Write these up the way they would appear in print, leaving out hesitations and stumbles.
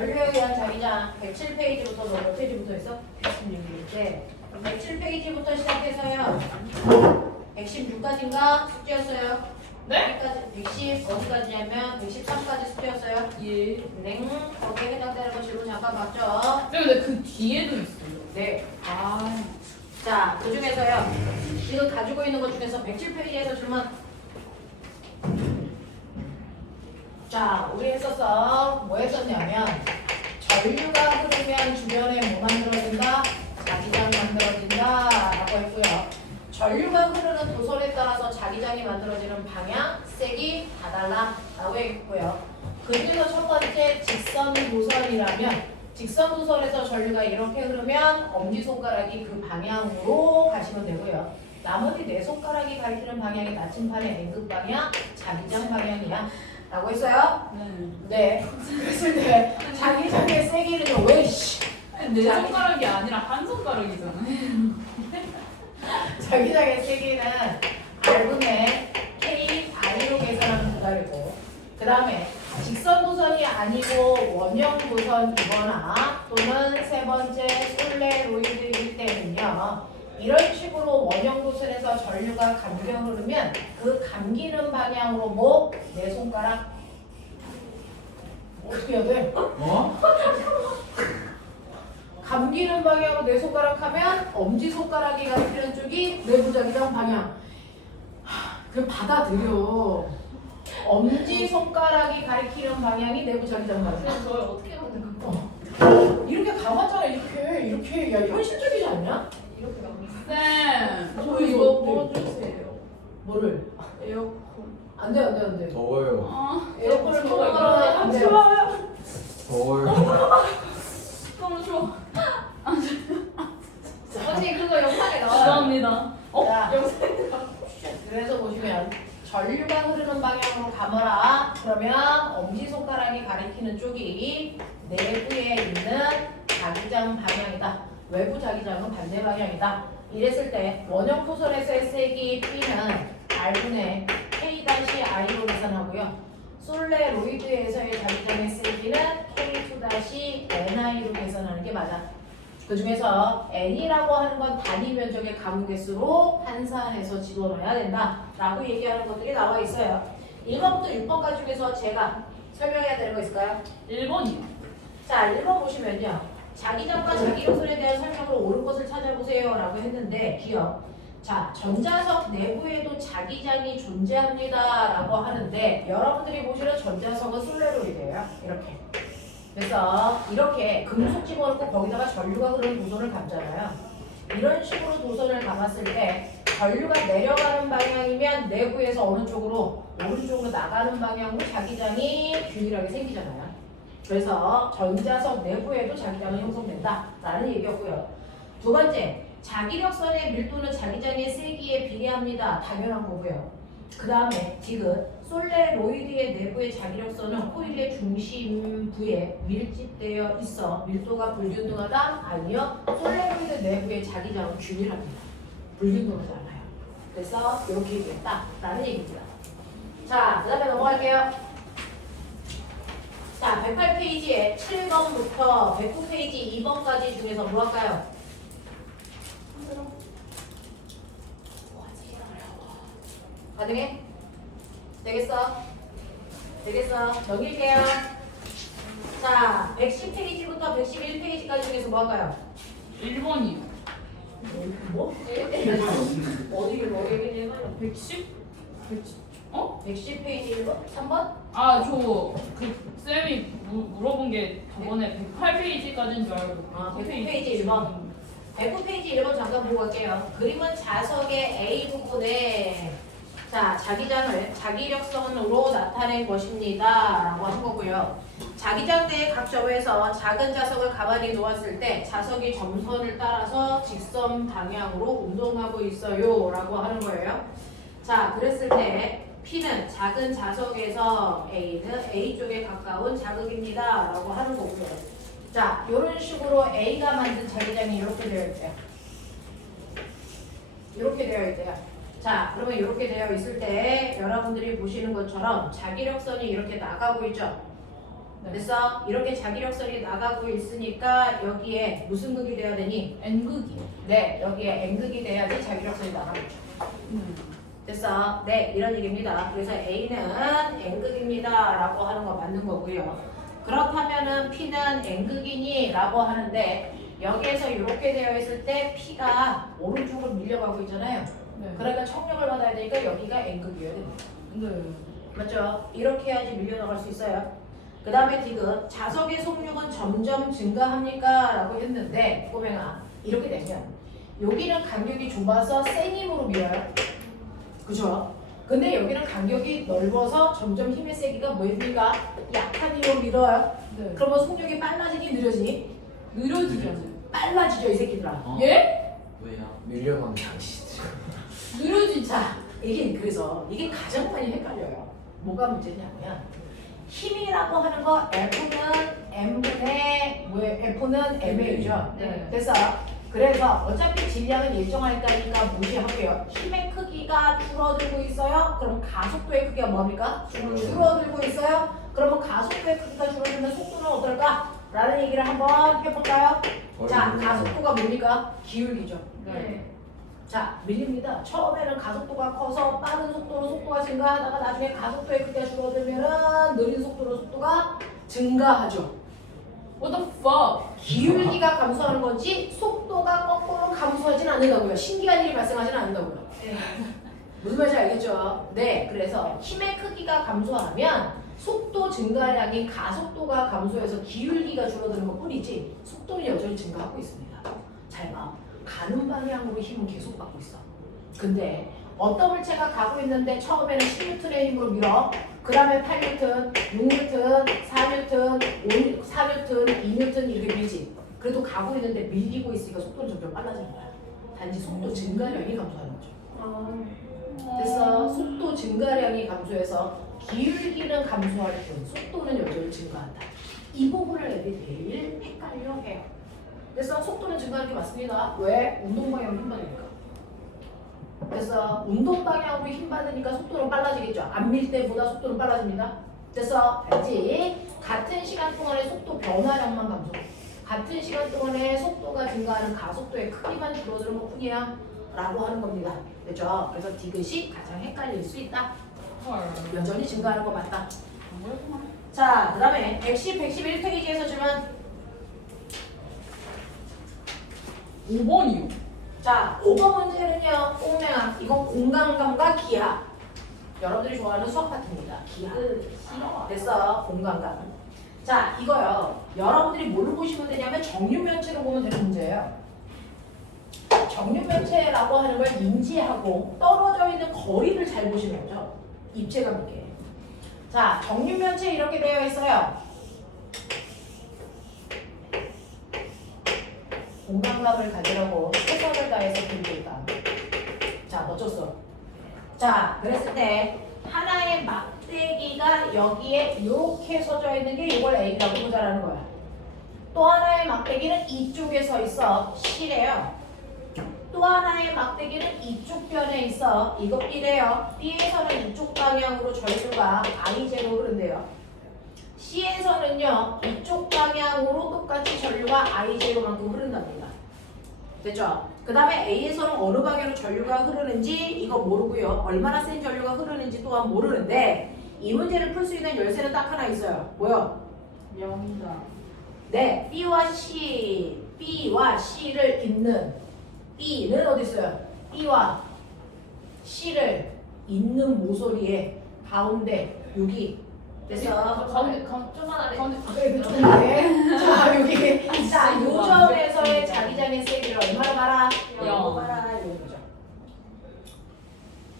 전류에 대한 자기장 107페이지부터 너 몇 페이지부터 했어? 116페이지. 107페이지부터 시작해서요. 116까지인가 숙제였어요. 네? 어디까지? 110 어디까지냐면 113까지 숙제였어요. 예. 네. 거기에 해당되는 거 질문 잠깐 봤죠? 네, 근데 그 뒤에도 있어요. 네. 아, 자, 그 중에서요. 지금 가지고 있는 것 중에서 107페이지에서 질문. 자, 우리 했었어. 뭐 했었냐면 전류가 흐르면 주변에 뭐 만들어진다? 자기장 만들어진다 라고 했고요. 전류가 흐르는 도선에 따라서 자기장이 만들어지는 방향, 색이 다 달라 라고 했고요. 그 중에서 첫 번째 직선 도선이라면 직선 도선에서 전류가 이렇게 흐르면 엄지손가락이 그 방향으로 가시면 되고요. 나머지 네 손가락이 가리키는 방향이 나침판의 N극 방향, 자기장 방향이야 라고 했어요? 네. 네. 그랬을 때 자기장의 세기는 왜 씨? 내 손가락이 아니라 한 손가락이잖아요. 자기장의 세기는 R분의 K, I로 계산하는 구달이고 그 다음에 직선 도선이 아니고 원형 도선이거나 또는 세 번째 솔레로이드일 때는요. 이런 식으로 원형 도선에서 전류가 감겨 흐르면 그 감기는 방향으로 뭐? 내 손가락 어떻게 해야 돼? 감기는 방향으로 내 손가락 하면 엄지손가락이 가리키는 쪽이 내부자기장 방향. 그럼 받아들여. 엄지손가락이 가리키는 방향이 내부자기장 방향. 그래서 저를 어떻게 하면 될까요? 이렇게 가봤잖아. 이렇게. 야, 현실적이지 않냐? 이렇게 가면 쌤, 저 저 이거 이거 꺼주세요. 뭐를? 에어컨. 안 돼, 안 돼, 안 돼. 더워요. 아, 에어컨을 켜면 안 돼요. 좋아요. 더워요. 너무 좋아. 언니 그거 영상에 나와요. 감사합니다. 자, 영상. 그래서 보시면 전류가 흐르는 방향으로 감아라. 그러면 엄지손가락이 가리키는 쪽이 내부에 있는 자기장 방향이다. 외부 자기장은 반대 방향이다. 이랬을 때 원형 토선에서의 색이 P는 R분의 K-I로 계산하고요. 솔레로이드에서의 자기장의 세기는 K2-NI로 계산하는 게 맞아. 그 중에서 N이라고 하는 건 단위 면적의 가무 개수로 환산해서 집어넣어야 된다 라고 얘기하는 것들이 나와 있어요. 1번부터 6번까지 중에서 제가 설명해야 되는 거 있을까요? 1번이요. 자, 1번 보시면요. 자기장과 자기력선에 대한 설명으로 옳은 것을 찾아보세요 라고 했는데 기억. 자, 전자석 내부에도 자기장이 존재합니다 라고 하는데 여러분들이 보시는 전자석은 솔레로이드예요. 이렇게. 그래서 이렇게 금속 집어넣고 거기다가 전류가 흐르는 도선을 감잖아요. 이런 식으로 도선을 감았을 때 전류가 내려가는 방향이면 내부에서 어느 쪽으로? 오른쪽으로 나가는 방향으로 자기장이 균일하게 생기잖아요. 그래서 전자석 내부에도 자기장은 형성된다 라는 얘기였고요. 두 번째, 자기력선의 밀도는 자기장의 세기에 비례합니다. 당연한 거고요. 그 다음에 디귿, 솔레로이드의 내부의 자기력선은 코일의 중심부에 밀집되어 있어 밀도가 불균등하다? 아니요. 솔레로이드 내부의 자기장은 균일합니다. 불균등하지 않아요. 그래서 이렇게 얘기했다 라는 얘기입니다. 자, 그 다음에 넘어갈게요. 자, 108페이지에 7번부터 109페이지 2번까지 중에서 뭐 할까요? 가능해? 되겠어? 되겠어? 넘길게요. 자, 110페이지부터 111페이지까지 중에서 뭐 할까요? 1번이요. 뭐? 어디를 뭐 얘기해봐요? 110? 110? 어? 110페이지 1번? 3번? 아, 쌤이 물어본 게 저번에 108페이지까지인 줄 알고. 아, 109페이지 1번. 109페이지 1번 잠깐 보고 갈게요. 그림은 자석의 A 부분에 자, 자기장을 자기력선으로 나타낸 것입니다 라고 한 거고요. 자기장 내의 각 점에서 작은 자석을 가만히 놓았을 때 자석이 점선을 따라서 직선 방향으로 운동하고 있어요 라고 하는 거예요. 자, 그랬을 때 P는 작은 자석에서 A는 A 쪽에 가까운 자극입니다 라고 하는 거고요. 자, 이런 식으로 A가 만든 자기장이 이렇게 되어 있대요. 이렇게 되어 있대요. 자, 그러면 이렇게 되어 있을 때 여러분들이 보시는 것처럼 자기력선이 이렇게 나가고 있죠. 네. 그래서 이렇게 자기력설이 나가고 있으니까 여기에 무슨 극이 돼야 되니? N극이요. 네, 여기에 N극이 돼야지 자기력설이 나가겠죠. 됐어. 네, 이런 얘기입니다. 그래서 A는 N극입니다 라고 하는 거 맞는 거고요. 그렇다면은 P는 N극이니? 라고 하는데 여기에서 이렇게 되어 있을 때 P가 오른쪽으로 밀려가고 있잖아요. 네. 그러니까 청력을 받아야 되니까 여기가 N극이어야 됩니다. 네. 맞죠? 이렇게 해야지 밀려나갈 수 있어요. 그 다음에 디귿 자석의 속력은 점점 증가합니까? 라고 했는데 꼬맹아 이렇게 되면 여기는 간격이 좁아서 센 힘으로 밀어요. 그죠? 근데 여기는 간격이 넓어서 점점 힘의 세기가 뭐입니까? 약한 힘으로 밀어요. 네. 그러면 속력이 빨라지니 느려지니? 느려지죠. 빨라지죠 이 새끼들아. 어? 예? 왜요? 밀려나면 당신이지. 느려지죠. 자, 이게 그래서 이게 가장 많이 헷갈려요. 뭐가 문제냐면 힘이라고 하는 거 F는 M분의 F는 MA죠. 네. 그래서 어차피 질량은 일정하니까 무시할게요. 힘의 크기가 줄어들고 있어요. 그럼 가속도의 크기가 뭡니까? 줄어들고 있어요. 그러면 가속도의 크기가 줄어들면 속도는 어떨까? 라는 얘기를 한번 해볼까요? 자, 가속도가 뭡니까? 기울기죠. 네. 자, 밀립니다. 처음에는 가속도가 커서 빠른 속도로 속도가 증가하다가 나중에 가속도의 크기가 줄어들면은 느린 속도로 속도가 증가하죠. What the fuck? 기울기가 감소하는 건지 속도가 거꾸로 감소하진 않는다고요. 신기한 일이 발생하진 않는다고요. 무슨 말인지 알겠죠? 네, 그래서 힘의 크기가 감소하면 속도 증가량이 가속도가 감소해서 기울기가 줄어드는 것 뿐이지 속도는 여전히 증가하고 있습니다. 잘 봐. 가는 방향으로 힘은 계속 받고 있어. 근데 어떤 물체가 가고 있는데 처음에는 10N의 힘으로 밀어. 그 다음에 8N, 6N, 4N, 4N, 2N 이렇게 밀지. 그래도 가고 있는데 밀리고 있으니까 속도는 점점 빨라지는 거야. 단지 속도 증가량이 감소하는 거죠. 그래서 속도 증가량이 감소해서 기울기는 감소할 뿐 속도는 여전히 증가한다. 이 부분을 애들이 제일 헷갈려 해요. 그래서 속도는 증가하는 게 맞습니다. 왜? 운동 방향으로 힘 받으니까. 그래서 운동 방향으로 힘 받으니까 속도는 빨라지겠죠. 안 밀 때보다 속도는 빨라집니다. 그래서 알지? 같은 시간 동안의 속도 변화량만 감소. 같은 시간 동안에 속도가 증가하는 가속도의 크기만 줄어드는 것 뿐이야. 라고 하는 겁니다. 그렇죠? 그래서 디귿이 가장 헷갈릴 수 있다. 헐. 여전히 증가하는 거 맞다. 뭐였구나. 자, 그 다음에 110, 111페이지에서 주면 5번이요. 자, 5번 문제는요, 꽁맹아. 이건 공간감과 기하. 여러분들이 좋아하는 수학 파트입니다. 기하. 됐어, 공간감. 자, 이거요. 여러분들이 뭘로 보시면 되냐면 정류면체로 보면 되는 문제예요. 정류면체라고 하는 걸 인지하고 떨어져 있는 거리를 잘 보시는 거죠. 입체감 있게. 자, 정류면체 이렇게 되어 있어요. 공간감을 가지라고 최선을 다해서 그리고 있다. 자, 어쩌어. 자, 그랬을 때 하나의 막대기가 여기에 이렇게 서져 있는 게 이걸 A라고 보자라는 거야. 또 하나의 막대기는 이쪽에 서 있어. C래요. 또 하나의 막대기는 이쪽 변에 있어. 이거 B래요. B에서는 이쪽 방향으로 전류가 I제로 흐른대요. C에서는요, 이쪽 방향으로 똑같이 전류가 I0만큼 흐른답니다. 됐죠? 그 다음에 A에서는 어느 방향으로 전류가 흐르는지 이거 모르고요. 얼마나 센 전류가 흐르는지 또한 모르는데 이 문제를 풀 수 있는 열쇠는 딱 하나 있어요. 뭐요? 명이다. 네, B와 C를 잇는 B는 어디 있어요? B와 C를 잇는 모서리의 가운데 여기 그래서 좀만 아래. 자 여기 자 요점에서의 자기장의 세기를 얼마나 봐라? 0 봐라 이런 거죠.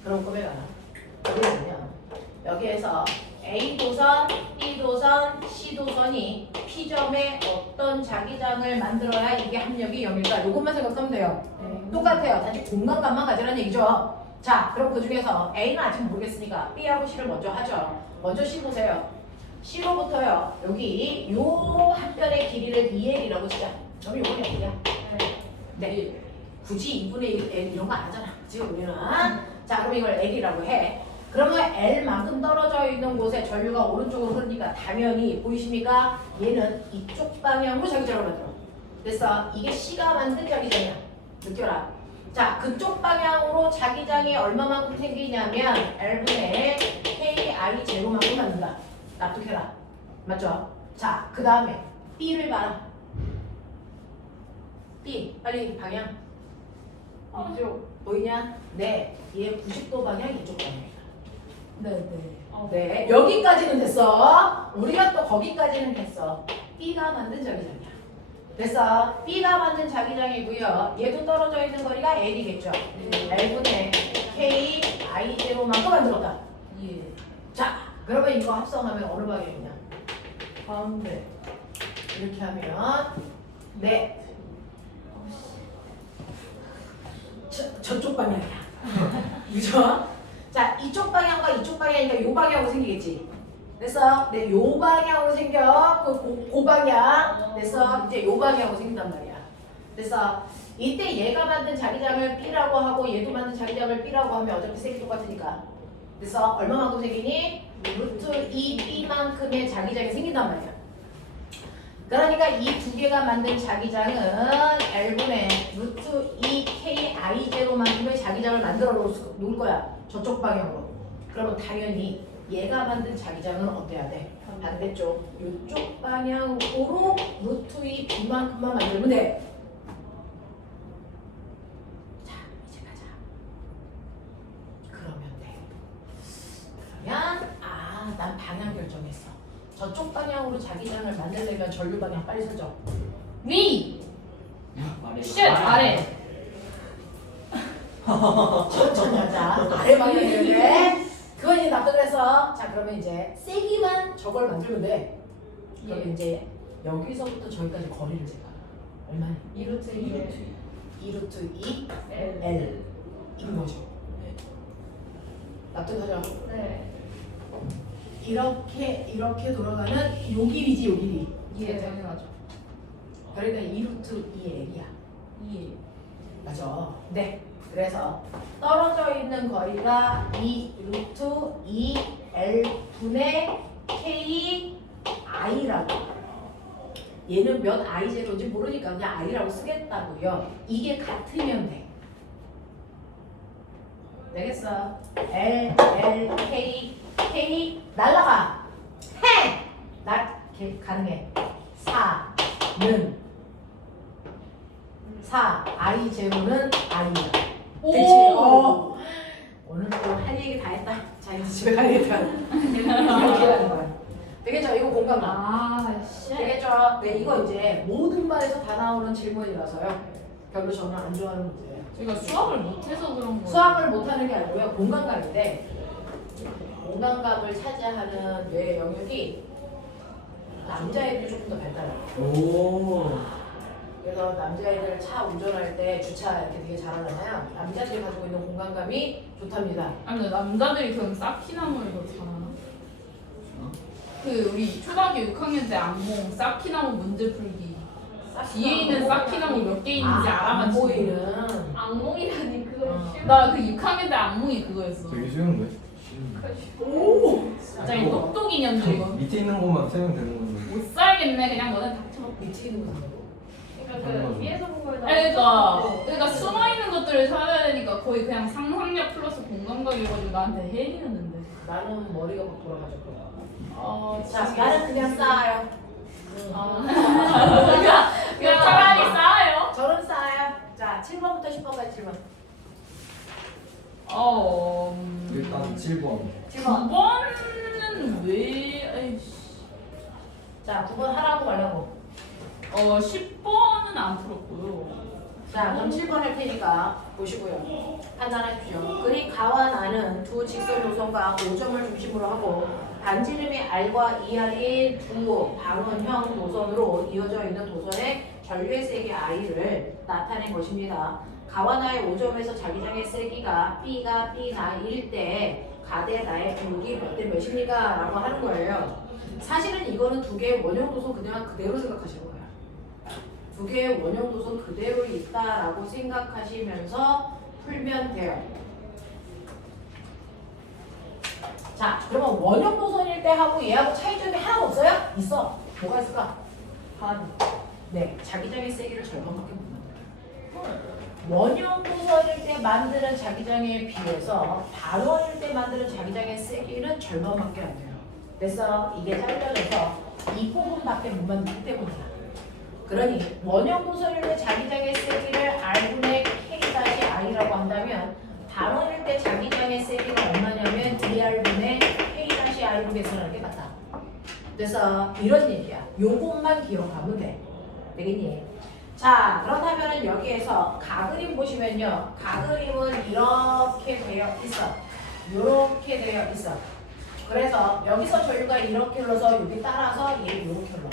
그럼 꼬매가 여기는요. 여기에서 A 도선, B 도선, C 도선이 P점에 어떤 자기장을 만들어야 이게 합력이 0일까? 요것만 생각하면 돼요. 똑같아요. 단지 공간감만 가지라는 얘기죠. 자, 그럼 그 중에서 A는 아직 모르겠으니까 B하고 C를 먼저 하죠. 먼저 C 보세요. C로부터요. 여기 요 한 변의 길이를 2L이라고 치자. 그럼 요건 0이야. 네. 굳이 2분의 1 L 이런 거 안 하잖아. 그치 우리는. 자, 그럼 이걸 L이라고 해. 그러면 L만큼 떨어져 있는 곳에 전류가 오른쪽으로 흐르니까 당연히 보이십니까? 얘는 이쪽 방향으로 자기장을 만들어. 그래서 이게 C가 만든 자기장이야. 느껴라. 자, 그쪽 방향으로 자기장이 얼마만큼 생기냐면 L분의 KI 제로만큼 만든다. 납득해라. 맞죠? 자, 그 다음에 B를 봐라. B, 빨리 방향. 이쪽. 보이냐? 네. 얘 90도 방향 이쪽 방향이다. 네네. 네. 여기까지는 됐어. 우리가 또 거기까지는 됐어. B가 만든 자기장이야. 됐어. B가 만든 자기장이고요. 얘도 떨어져 있는 거리가 L이겠죠. L분의 K, I 제로만큼 만들었다. 예. 자, 그러면 이거 합성하면 어느 방향이냐? 가운데. 이렇게 하면 네. 저쪽 방향이야. 그죠? 자, 이쪽 방향과 이쪽 방향이니까 이 방향으로 생기겠지. 됐어? 네, 요 방향으로 생겨. 그 방향. 됐어? 이제 요 방향으로 생긴단 말이야. 됐어? 이때 얘가 만든 자기장을 B라고 하고 얘도 만든 자기장을 B라고 하면 어차피 색이 똑같으니까. 됐어? 얼마만큼 생기니? 루트 2B만큼의 자기장이 생긴단 말이야. 그러니까 이 두 개가 만든 자기장은 L분의 루트 2KI 제로만큼의 자기장을 만들어 놓을 거야. 저쪽 방향으로. 그러면 당연히 얘가 만든 자기장은 어때야 돼? 반대쪽. 이쪽 방향으로 루트 2B만큼만 만들면 돼. 자, 이제 가자. 그러면 돼. 그러면 난 방향 결정했어. 저쪽 방향으로 자기장을 만들려면 전류 방향 빨리 설정. 위. 말해. 쉣 아래. 천천히 하자. 아래 방향이어야 돼. 그건 이제 납득을 했어. 자, 그러면 이제 세기만 저걸 만들면 돼. 그러면 이제 여기서부터 저기까지 거리를 재봐. 얼마냐? 2루트 2루트 2 L. L. 이런 거죠. 납득하죠? 네. 이렇게 돌아가는 요 길이지, 요 길이. 예, 당연하죠. 그러니까 2루트 2L이야. 예. 맞아. 네. 그래서 떨어져 있는 거리가 2루트 2L 분의 K I라고. 얘는 몇 I 제로인지 모르니까 그냥 I라고 쓰겠다고요. 이게 같으면 돼. 되겠어. L, L, K, K 날라가. 해! 가능해. 4는 4, I 제로는 I야. 오. 그치? 오늘 또 할 얘기 다 했다. 자, 이제 집에 가야겠다. 이렇게 하는 거야. 되겠죠? 이거 공감 나. 아, 씨. 되겠죠? 네, 이거 이제 모든 말에서 다 나오는 질문이라서요. 별로 저는 안 좋아하는 문제예요. 제가 수학을 못해서 그런 거예요. 수학을 못하는 게 아니고요. 공간감인데 공간감을 차지하는 뇌의 영역이 남자애들이 조금 더 발달해요. 오. 그래서 남자애들 차 운전할 때 주차 이렇게 되게 잘하잖아요. 남자들이 가지고 있는 공간감이 좋답니다. 아니 근데 남자들이 그럼 쌓키나무를 더 잘하나? 그 우리 초등학교 6학년 때 악몽 쌓키나무 문제 풀기 뒤에 있는 쌓키나무 몇 개 있는지 안 알아만 보이는. 악몽이라니 그거 쉬운 나그 6학년 때 악몽이 그거였어. 되게 쉬운데? 오! 갑자기 똑똑이 년들 이거 밑에 있는 것만 세면 되는 건데. 못 살겠네. 그냥 너네 닥쳐. 밑에 있는 거 생각하고. 그러니까 그 위에서 본 거에다 그러니까 숨어 있는 것들을 찾아야 되니까 거의 그냥 상상력 플러스 공감각이어가지고 나한테 헬이었는데. 나는 머리가 막 돌아가지고. 자, 진짜. 나는 그냥 싸요. 그냥 차라리 싸요. 저는 싸요. 자, 7번부터 10번까지 7번. 일단 7번. 7번. 9번은 왜? 아이씨. 자, 9번 하라고 말라고. 10번은 안 풀었고요. 자, 그럼 7번 할 테니까 보시고요. 판단하십시오. 그리 가와 나는 두 직선 노선과 5점을 중심으로 하고 반지름이 R과 ER인 두 방원형 노선으로 이어져 있는 도선의 전류의 세기 I를 나타낸 것입니다. 가와 나의 5점에서 자기장의 세기가 B가 B나일 때 가대 나의 비율이 몇 대 몇입니까? 라고 하는 거예요. 사실은 이거는 두 개의 원형 도선 그냥 그대로 생각하시는 거예요. 두 개의 원형 도선 그대로 있다라고 생각하시면서 풀면 돼요. 자, 그러면 원형 도선일 때 하고 얘하고 차이점이 하나도 없어요? 있어. 뭐가 있을까? 네, 자기장의 세기를 절반밖에 못 만들어요. 원형 도선일 때 만드는 자기장에 비해서 반원일 때 만드는 자기장의 세기는 절반밖에 안 돼요. 그래서 이게 잘려져서 이 부분밖에 못 만들기 때문이야. 그러니 원형 도선일 때 자기장의 세기를 R분의 K-I라고 한다면 반원일 때 자기장의 세기가 얼마냐면 DR분의 K-I로 계산하는 게 맞다. 그래서 이런 얘기야. 요것만 기억하면 돼. 되겠니? 자, 그렇다면 여기에서 가그림 보시면요. 가그림은 이렇게 되어 있어. 요렇게 되어 있어. 그래서 여기서 전류가 이렇게 흘러서 여기 따라서 얘 요렇게 흘러.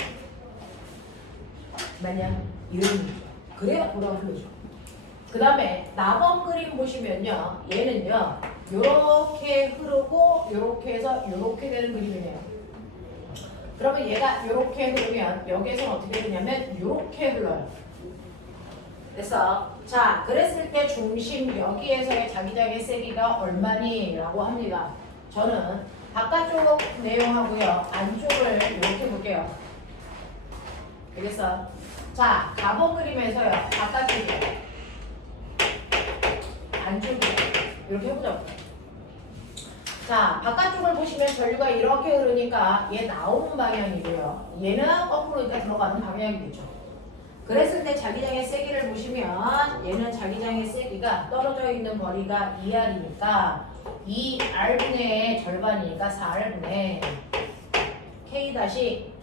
맞냐? 이런 얘기야. 그래야 돌아가 흘러줘. 그 다음에 나번 그림 보시면요. 얘는요. 요렇게 흐르고 요렇게 해서 요렇게 되는 그림이네요. 그러면 얘가 요렇게 흐르면 여기에서는 어떻게 되냐면 요렇게 흘러요. 그래서 자, 그랬을 때 중심 여기에서의 자기장의 세기가 얼마니? 라고 합니다. 저는 바깥쪽 내용하고요. 안쪽을 이렇게 볼게요. 알겠어? 자, 가본 그림에서요. 바깥쪽이요. 안쪽이요. 이렇게 해보자고. 자, 바깥쪽을 보시면 전류가 이렇게 흐르니까 얘 나오는 방향이고요. 얘는 거꾸로 이렇게 들어가는 방향이 되죠. 그랬을 때 자기장의 세기를 보시면 얘는 자기장의 세기가 떨어져 있는 거리가 2R이니까 2R분의 절반이니까 4R분의 K-I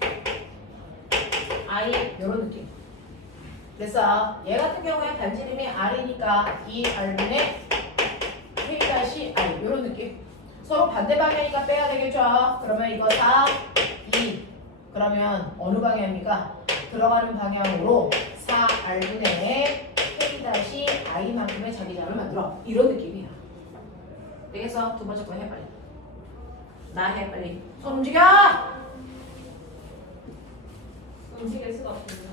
이런 느낌. 그래서 얘 같은 경우에 반지름이 R이니까 2R분의 K-I 이런 느낌. 서로 반대 방향이니까 빼야 되겠죠. 그러면 이거 4, 2 그러면 어느 방향입니까? 들어가는 방향으로 4R분의 K-I만큼의 자기장을 만들어. 이런 느낌이야. 되겠어? 두 번째 거 해 빨리. 나 해 빨리. 손 움직여! 움직일 수가 없군요.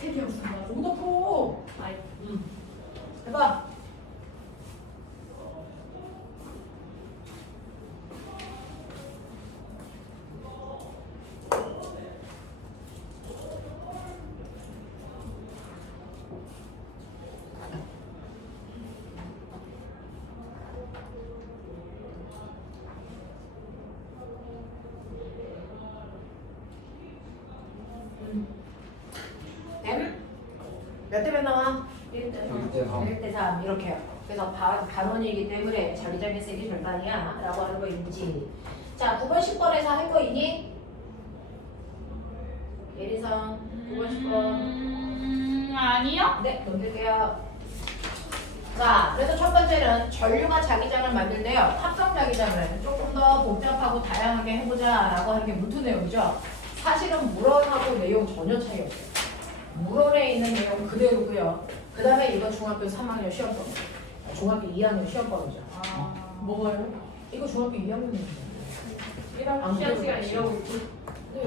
색이 없습니다. 오더프. 아이. 해봐. 몇 대 몇 나와? 1대 3 이렇게요. 그래서 반원이기 때문에 자기장의 세기 절반이야 라고 하는 거 있지. 자, 9번 10번에서 할 거 있니? 예리상 9번 10번 아니요. 네, 넘길게요. 자, 그래서 첫 번째는 전류가 자기장을 만들때요. 합성 자기장을 조금 더 복잡하고 다양하게 해보자 라고 하는 게 무투 내용이죠. 사실은 물원하고 내용 전혀 차이 없어요. 물원에 있는 내용 그대로고요. 그 다음에 이거 중학교 3학년 시험범, 중학교 2학년 시험범이죠. 뭐가요? 이거 중학교 2학년입니다. 이런 시험 시간 이러고 있고. 네.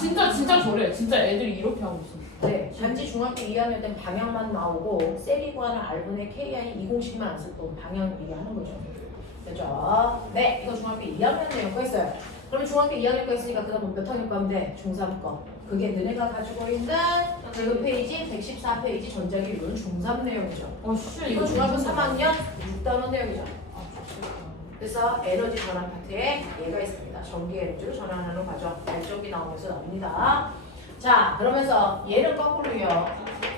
진짜 저래. 진짜 애들이 이렇게 하고 있어. 네, 단지 중학교 2학년 때는 방향만 나오고 세기 구하는 R분의 KI 이 공식만 안 쓰고 방향 얘기하는 거죠. 그죠? 네, 이거 중학교 2학년 내용 거 있어요. 그러면 중학교 2학년 거 있으니까 그다음 몇 학년 거인데 중3 거. 그게 너네가 가지고 있는 그 페이지 114페이지 전자기 이건 중3 내용이죠. 이거 중학교 3학년 6단원 내용이죠. 그래서 에너지 전환 파트에 얘가 있습니다. 전기 에너지로 전환하는 과정. 발전기 나오면서 나옵니다. 자, 그러면서 얘는 거꾸로요.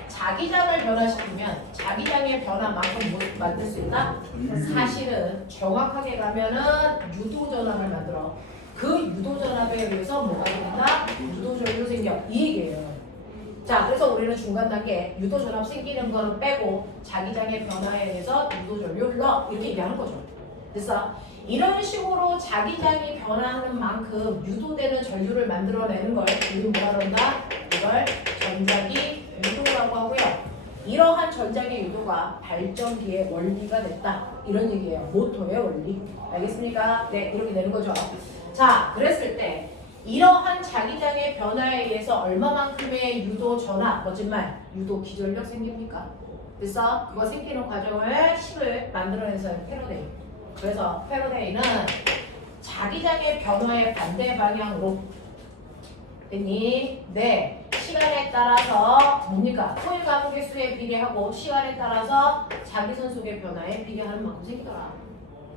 자기장을 변화시키면 자기장의 변화만큼 뭐 만들 수 있나? 사실은 정확하게 가면은 유도 전압을 만들어. 그 유도 전압에 의해서 뭐가 생긴다? 유도 전류 생겨. 이 얘기예요. 자, 그래서 우리는 중간 단계 유도 전압 생기는 거는 빼고 자기장의 변화에 의해서 유도 전류 흘러 이렇게 얘기하는 거죠. 그래서 이런 식으로 자기장이 변화하는 만큼 유도되는 전류를 만들어내는 걸 우리 뭐라 그런다? 이걸 전자기 유도라고 하고요. 이러한 전자기 유도가 발전기의 원리가 됐다. 이런 얘기예요. 모토의 원리. 알겠습니까? 네, 이렇게 되는 거죠. 자, 그랬을 때 이러한 자기장의 변화에 의해서 얼마만큼의 유도 전압, 거짓말, 유도 기전력 생깁니까? 그래서 그거 생기는 과정을 식을 만들어내서 패러데이. 그래서 패러데이는 자기장의 변화의 반대 방향으로 됐니? 네. 시간에 따라서 뭡니까? 토일 가구 개수에 비례하고 시간에 따라서 자기선 속의 변화에 비례하는 만큼 생기더라.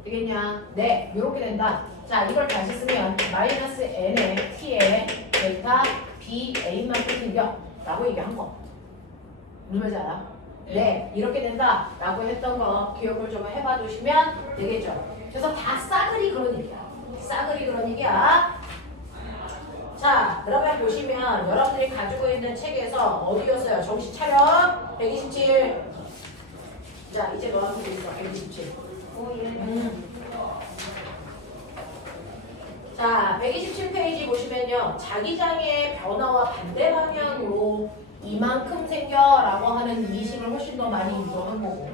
되겠냐? 네. 이렇게 된다. 자, 이걸 다시 쓰면 마이너스 n의 t에 델타 b a만큼 생겨 라고 얘기한 거. 무슨 말인지 알아? 네. 이렇게 된다 라고 했던 거 기억을 좀 해봐 주시면 되겠죠. 그래서 다 싸그리 그런 얘기야. 싸그리 그런 얘기야. 자, 그러면 보시면 여러분들이 가지고 있는 책에서 어디였어요? 정신 차려. 127. 자, 이제 너한테 있어. 127. 자, 127페이지 보시면요. 자기장의 변화와 반대 방향으로 이만큼 생겨라고 하는 이식을 훨씬 더 많이 인정한 거고,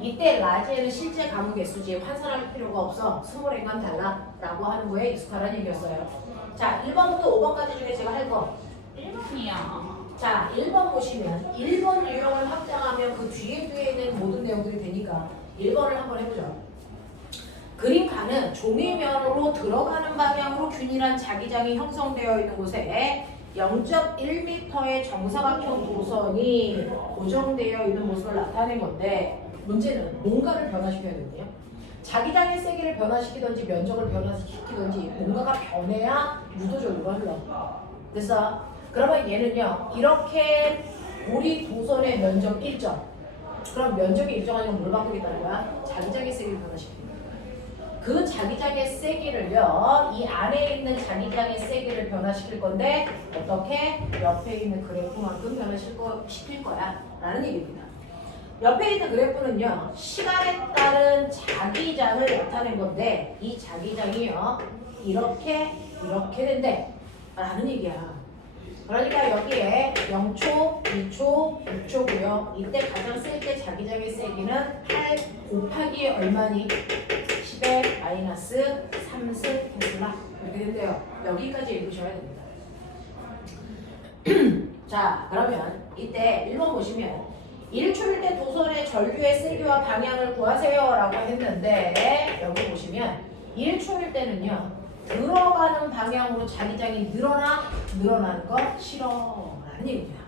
이때 라지에는 실제 가무 개수지 환산할 필요가 없어. 스몰n과 달라 라고 하는 거에 익숙하라는 얘기였어요. 자, 1번부터 5번까지 중에 제가 할 거 1번이야. 자, 1번 보시면 1번 유형을 확장하면 그 뒤에 있는 모든 내용들이 되니까 1번을 한번 해보죠. 그림가는 종이면으로 들어가는 방향으로 균일한 자기장이 형성되어 있는 곳에 0.1m의 정사각형 도선이 고정되어 있는 모습을 나타낸 건데, 문제는 뭔가를 변화시켜야 되거든요. 자기장의 세기를 변화시키든지 면적을 변화시키든지 뭔가가 변해야 유도적으로 흘러. 그래서 그러면 얘는요, 이렇게 고리 도선의 면적 일정. 그럼 면적이 일정하니까 뭘 바꾸겠다는 거야? 자기장의 세기를 변화시키는 거야. 그 자기장의 세기를요, 이 안에 있는 자기장의 세기를 변화시킬 건데 어떻게? 옆에 있는 그래프만큼 변화시킬 거야 라는 얘기입니다. 옆에 있는 그래프는요, 시간에 따른 자기장을 나타낸 건데 이 자기장이요, 이렇게 된대 라는 얘기야. 그러니까 여기에 0초, 2초, 6초고요. 이때 가장 쓸 때 자기장의 세기는 8 곱하기 얼마니? 10의 마이너스 3승 테슬라 이렇게 된대요. 여기까지 읽으셔야 됩니다. 자, 그러면 이때 1번 보시면 1초일 때 도선의 전류의 세기와 방향을 구하세요 라고 했는데, 여기 보시면 1초일 때는요, 들어가는 방향으로 자기장이 늘어나는 거 싫어 라는 얘기입니다.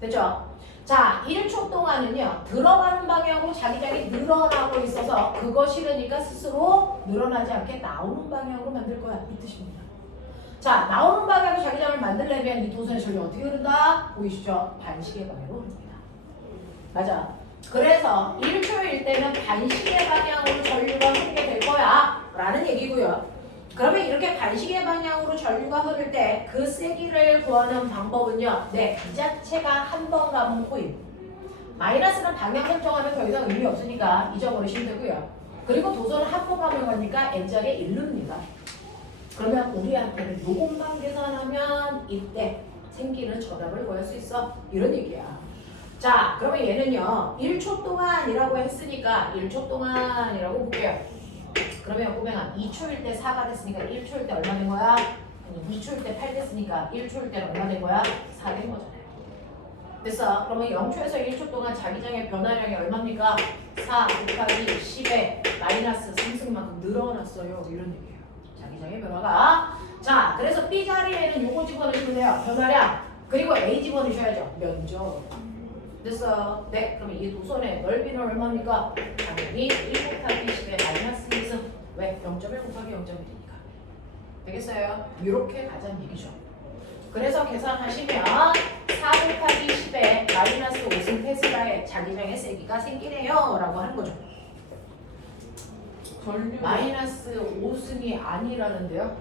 됐죠? 자, 1초 동안은요, 들어가는 방향으로 자기장이 늘어나고 있어서 그거 싫으니까 스스로 늘어나지 않게 나오는 방향으로 만들 거야, 이 뜻입니다. 자, 나오는 방향으로 자기장을 만들려면 이 도선의 전류 어떻게 흐른다? 보이시죠? 반시계 방향으로 흐릅니다. 맞아. 그래서 1초일 때는 반시계 방향으로 전류가 흐르게 될 거야 라는 얘기고요. 그러면 이렇게 반시계 방향으로 전류가 흐를 때 그 세기를 구하는 방법은요, 네, 이 자체가 한 번 가면 코일. 마이너스는 방향 설정하면 더 이상 의미 없으니까 잊어버리시면 되고요. 그리고 도선은 한 번 가면 가니까 n자리에 1릅니다. 그러면 우리한테는 요것만 계산하면 이때 생기는 전압을 구할 수 있어. 이런 얘기야. 자, 그러면 얘는요, 1초 동안이라고 했으니까 1초 동안이라고 볼게요. 그러면 꼬맹아 2초일 때 4가 됐으니까 1초일 때 얼마 된 거야? 2초일 때 8 됐으니까 1초일 때는 얼마 된 거야? 4 된 거잖아요. 됐어. 그러면 0초에서 1초 동안 자기장의 변화량이 얼마입니까? 4 곱하기 10에 마이너스 3승만큼 늘어났어요. 이런 얘기예요. 자기장의 변화가. 자, 그래서 B 자리에는 요거 집어넣으시면 돼요. 변화량. 그리고 A 집어넣으셔야죠. 면적. 됐어. 네. 그러면 이 도선의 넓이는 얼마입니까? 당연히 1 곱하기 10에 마이너스 2승. 왜? 0.1 곱하기 0.1이니까. 되겠어요? 이렇게 가자는 얘기죠. 그래서 계산하시면 4 곱하기 10에 마이너스 5승 테슬라의 자기장의 세기가 생기네요 라고 하는 거죠. 전류 마이너스 5승이 아니라는데요.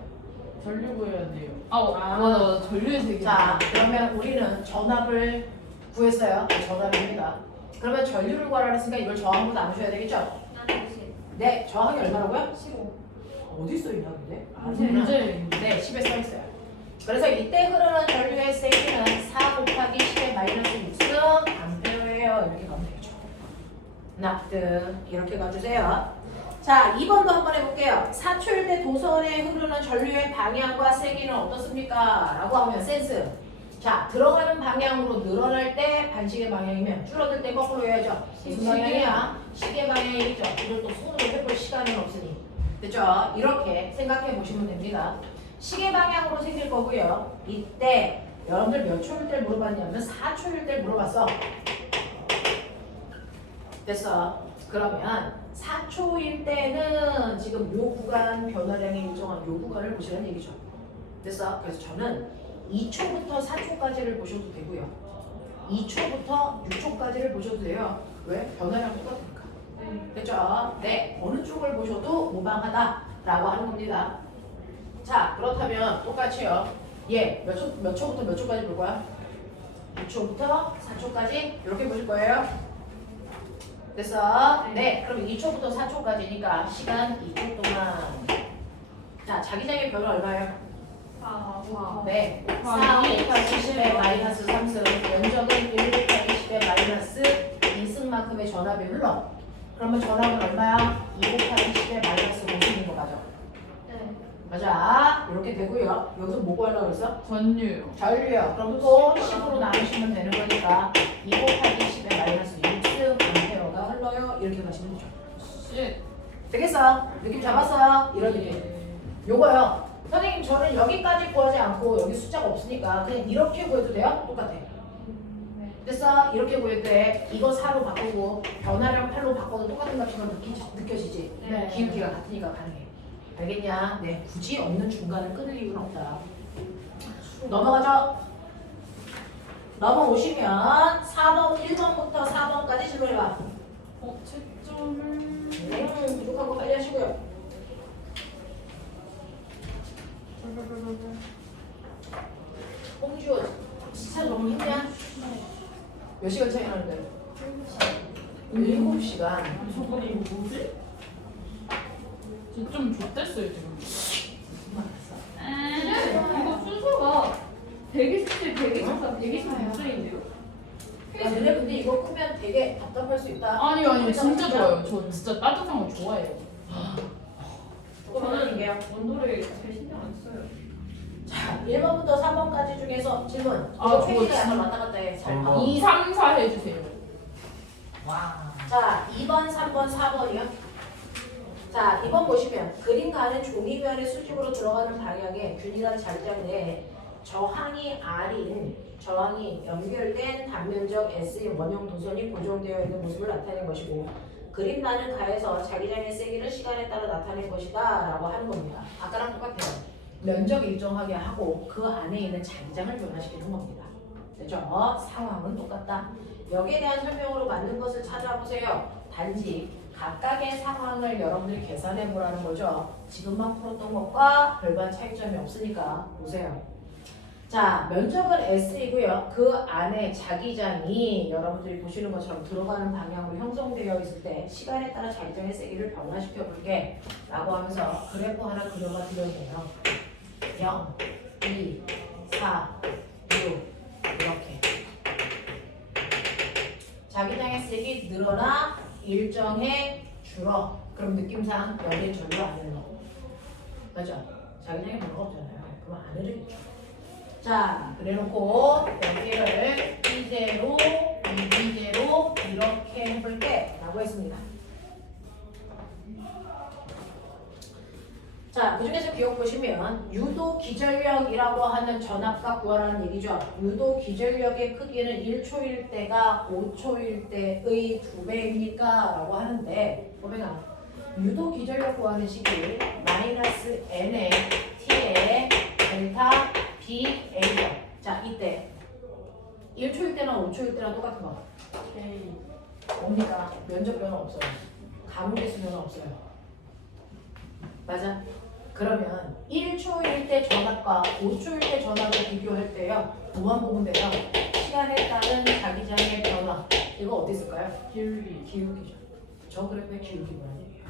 전류 구해야 돼요. 맞아. 전류의 세기. 자, 그러면 우리는 전압을 구했어요. 전압입니다. 그러면 전류를 구하라 했으니까 이걸 저항보다 나누셔야 되겠죠? 네, 저항이 얼마라고요? 15. 어디 써있나 근데? 문제. 네, 10에 써있어요. 그래서 이때 흐르는 전류의 세기는 4 곱하기 10의 마이너스 6승 암페어예요. 이렇게 가면 되겠죠. 납득. 이렇게 가주세요. 자, 2번도 한번 해볼게요. 4초일 때 도선에 흐르는 전류의 방향과 세기는 어떻습니까? 라고 하면 센스. 자, 들어가는 방향으로 늘어날 때 반시계 방향이면 줄어들 때 거꾸로 해야죠. 무슨 방향이야? 시계 방향이 있죠. 이걸 또 손으로 해볼 시간은 없으니. 됐죠? 이렇게 생각해 보시면 됩니다. 시계 방향으로 생길 거고요. 이때 여러분들 몇 초일 때 물어봤냐면 4초일 때 물어봤어. 됐어. 그러면 4초일 때는 지금 요 구간 변화량이 일정한 요 구간을 보시라는 얘기죠. 됐어. 그래서 저는 2초부터 4초까지를 보셔도 되고요. 2초부터 6초까지를 보셔도 돼요. 왜? 변화량 똑같으니까. 됐죠? 네. 어느 쪽을 보셔도 무방하다라고 하는 겁니다. 자, 그렇다면 똑같이요. 예, 몇 초부터 몇 초까지 볼 거야? 6초부터 4초까지 이렇게 보실 거예요. 됐어? 네. 그럼 2초부터 4초까지니까 시간 2초 동안. 자, 자기장의 변화 얼마예요? 네. 4 곱하기 10의 마이너스 3승. 면적은 1 곱하기 10의 마이너스 2승만큼의 전압이 흘러. 그러면 전압은 얼마야? 2 곱하기 10의 마이너스 5승인 거 맞아? 맞아. 이렇게 되고요. 여기서 뭐 구하려고 했어? 전류. 전류요. 그럼 또 10으로 나누시면 되는 거니까 2 곱하기 10의 마이너스 6승 암페어가 흘러요. 이렇게 가시면 되죠. 쉣. 되겠어? 느낌 잡았어요? 이런 느낌. 요거요. 선생님 저는 여기까지 구하지 않고 여기 숫자가 없으니까 그냥 이렇게 구해도 돼요? 똑같아. 됐어? 이렇게 구할 때 이거 4로 바꾸고 변화량 8로 바꿔도 똑같은 값처럼 느껴지지? 네. 기울기가 같으니까 가능해. 알겠냐? 네. 굳이 없는 중간을 끊을 이유는 없다. 넘어가죠? 넘어오시면 4번, 1번부터 4번까지 질문해봐. 채점을. 부족한 거 빨리 하시고요. 홍주 진짜 너무 힘냐? 몇 시간 차이 나는데? 7시간. 저번에 이거 뭐지? 좀 좆됐어요 지금. 이거 순서가 127, 124, 126인데요? 야, 너네 근데 이거 크면 되게 답답할 수 있다. 아니요 진짜 좋아요. 저 진짜 따뜻한 거 좋아해요. 조금만 할게요. 온도를 잘 신경 안 써요. 자, 1번부터 3번까지 중에서 질문. 아, 이거 그거 폐기가 약간 진짜- 왔다 갔다 해. 잘 어. 봐. 2, 3, 4 해주세요. 와. 자, 2번, 3번, 4번이요. 자, 2번 보시면 그림과는 종이별의 수직으로 들어가는 방향의 균일한 자기장 내에 저항이 R인 저항이 연결된 단면적 S의 원형 도선이 고정되어 있는 모습을 나타낸 것이고 그림란은 가에서 자기장의 세기를 시간에 따라 나타낸 것이다 라고 하는 겁니다. 아까랑 똑같아요. 면적 일정하게 하고 그 안에 있는 자기장을 변화시키는 겁니다. 됐죠? 상황은 똑같다. 여기에 대한 설명으로 맞는 것을 찾아보세요. 단지 각각의 상황을 여러분들이 계산해 보라는 거죠. 지금만 풀었던 것과 별반 차이점이 없으니까 보세요. 자, 면적은 S이고요. 그 안에 자기장이 여러분들이 보시는 것처럼 들어가는 방향으로 형성되어 있을 때 시간에 따라 자기장의 세기를 변화시켜 볼게 라고 하면서 그래프 하나 그려가 드렸네요. 0, 2, 4, 6 이렇게 자기장의 색이 늘어나 일정해 줄어. 그럼 느낌상 여기에 전류 안 흘러. 맞죠? 자기장에 변화가 없잖아요. 그럼 안 흐르겠죠. 자, 그래놓고 여기를 이대로 이대로 이렇게 해볼게 라고 했습니다. 자, 그 중에서 기억 보시면 유도 기전력이라고 하는 전압값 구하라는 얘기죠. 유도 기전력의 크기는 1초일 때가 5초일 때의 2배입니까? 라고 하는데 보면 유도 기전력 구하는 식이 마이너스 n의 t의 델타 BA죠. 자, 이때 1초일 때나 5초일 때나 똑같은 거. 뭡니까? 면적 변화 없어요. 가무개수 변화 없어요. 맞아? 그러면 1초일 때 전압과 5초일 때 전압을 비교할 때요. 뭐만 보면 돼요? 시간에 따른 자기장의 변화. 이거 어디 있을까요? 기울기죠. 저 그래프의 기울기라는 얘기예요.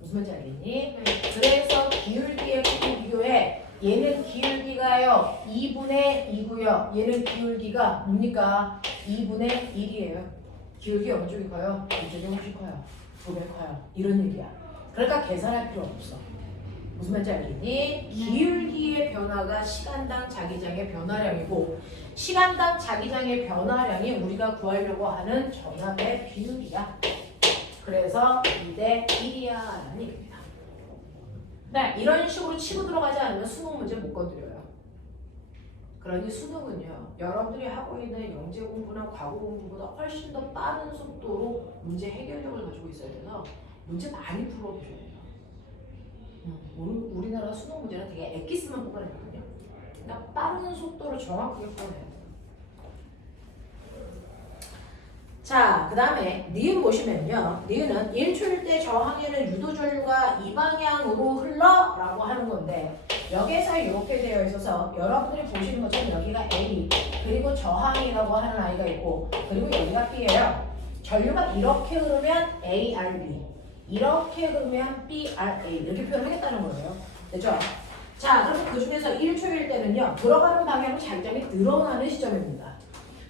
무슨 말인지 알겠니? 그래서 기울기의 크기 비교해. 얘는 기울기가요 2분의 2고요. 얘는 기울기가 뭡니까? 2분의 1이에요. 기울기 어느 쪽이 커요? 이쪽이 훨씬 커요. 2배 커요. 이런 얘기야. 그러니까 계산할 필요 없어. 무슨 말인지 알겠니? 기울기의 변화가 시간당 자기장의 변화량이고 시간당 자기장의 변화량이 우리가 구하려고 하는 전압의 비율이야. 그래서 2대 1이야 라는 얘기입니다. 네. 이런 식으로 치고 들어가지 않으면 수능 문제 못 건드려요. 그러니 수능은요, 여러분들이 하고 있는 영재 공부나 과거 공부보다 훨씬 더 빠른 속도로 문제 해결력을 가지고 있어야 돼서 문제 많이 풀어보셔야 돼요. 우리나라 수능 문제는 되게 엑기스만 뽑아내거든요. 그러니까 빠른 속도로 정확하게 풀어내야 돼요. 자, 그 다음에 니은 보시면요. 니은은 1초일 때 저항에는 유도전류가 이 방향으로 흘러 라고 하는 건데 여기에서 이렇게 되어 있어서 여러분들이 보시는 것처럼 여기가 A 그리고 저항이라고 하는 아이가 있고 그리고 여기가 B예요. 전류가 이렇게 흐르면 ARB 이렇게 흐르면 BRA 이렇게 표현하겠다는 거예요. 됐죠? 자, 그럼 그 중에서 1초일 때는요. 들어가는 방향으로 자기장이 늘어나는 시점입니다.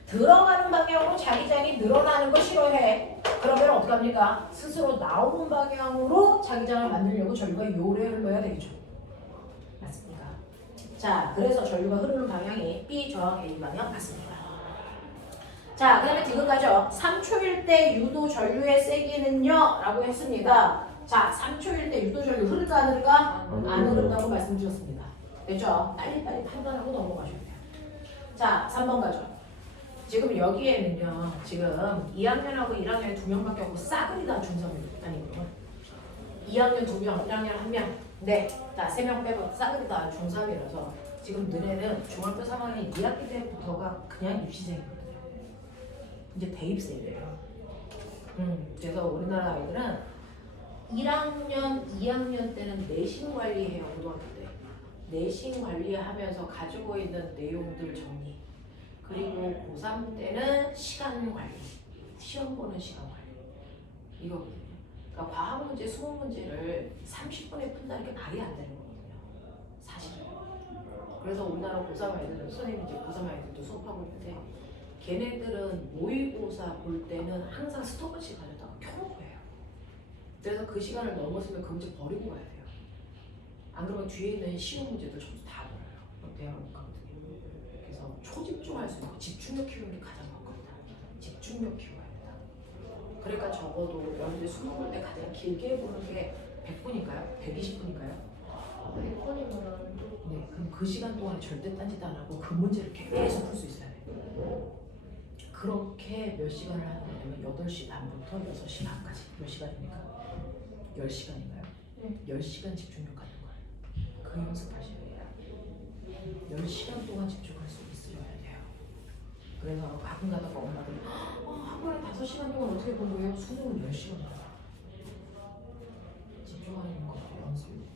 들어가는 방향으로 자기장이 늘어나는 거 싫어해. 그러면 어떡합니까? 스스로 나오는 방향으로 자기장을 만들려고 전류가 요래 흘러야 되겠죠. 맞습니까? 자, 그래서 전류가 흐르는 방향이 B 저항 A 방향 맞습니다. 자, 그 다음에 지금까지요. 3초일 때 유도 전류의 세기는요 라고 했습니다. 자, 3초일 때 유도 전류 흐를까 안 흐를까? 안 흐른다고 말씀 주셨습니다. 됐죠? 빨리빨리 판단하고 넘어가셔야 돼요. 자, 3번 가죠. 지금 여기에는요, 지금 2학년하고 1학년 2명밖에 없고 싸그리 다 중3이 아니고요. 2학년 2명, 1학년 1명. 네, 자, 3명 빼고 싸그리 다 중3이라서 지금 너네는 중학교 3학년 2학기 때부터가 그냥 입시생이거든요. 이제 대입생이에요. 그래서 우리나라 아이들은 1학년, 2학년 때는 내신 관리해요, 고등학교 때. 내신 관리하면서 가지고 있는 내용들 정리. 그리고 고3 때는 시간 관리, 시험 보는 시간 관리 이거거든요. 그러니까 과학 문제, 수능 문제를 30분에 푼다는 게 말이 안 되는 거거든요. 사실은. 그래서 우리나라 고3 아이들은 선생님이 이제 고3 아이들도 수업하고 있는데 걔네들은 모의고사 볼 때는 항상 스톱워치 가져다가 켜놓고 해요. 그래서 그 시간을 넘었으면 그 문제 버리고 가야 돼요. 안 그러면 뒤에 있는 시험 문제도 점수 다 버려요. 대학원 가거든요. 그래서 초집중할 수 있고 집중력 키우는 게 가장 좋거든요. 집중력 키워야 된다. 그러니까 적어도 여러분들 수능 볼 때 가장 길게 보는 게 100분인가요? 120분인가요? 100번이면 네, 그럼 그 시간 동안 절대 딴짓 안 하고 그 문제를 계속 풀 수 있어야 돼요. 그렇게 몇 시간을 하냐면 8시 반부터 6시 반까지 몇 시간입니까? 10시간인가요? 네. 10시간 집중력 가는 거예요. 그 연습하셔야 돼요. 10시간 동안 집중할 수 있으셔야 돼요. 그래서 가끔 가다가 엄마들이 한 번에 5시간 동안 어떻게 본 거예요? 수능은 10시간 집중하는 것도 연습이거든요.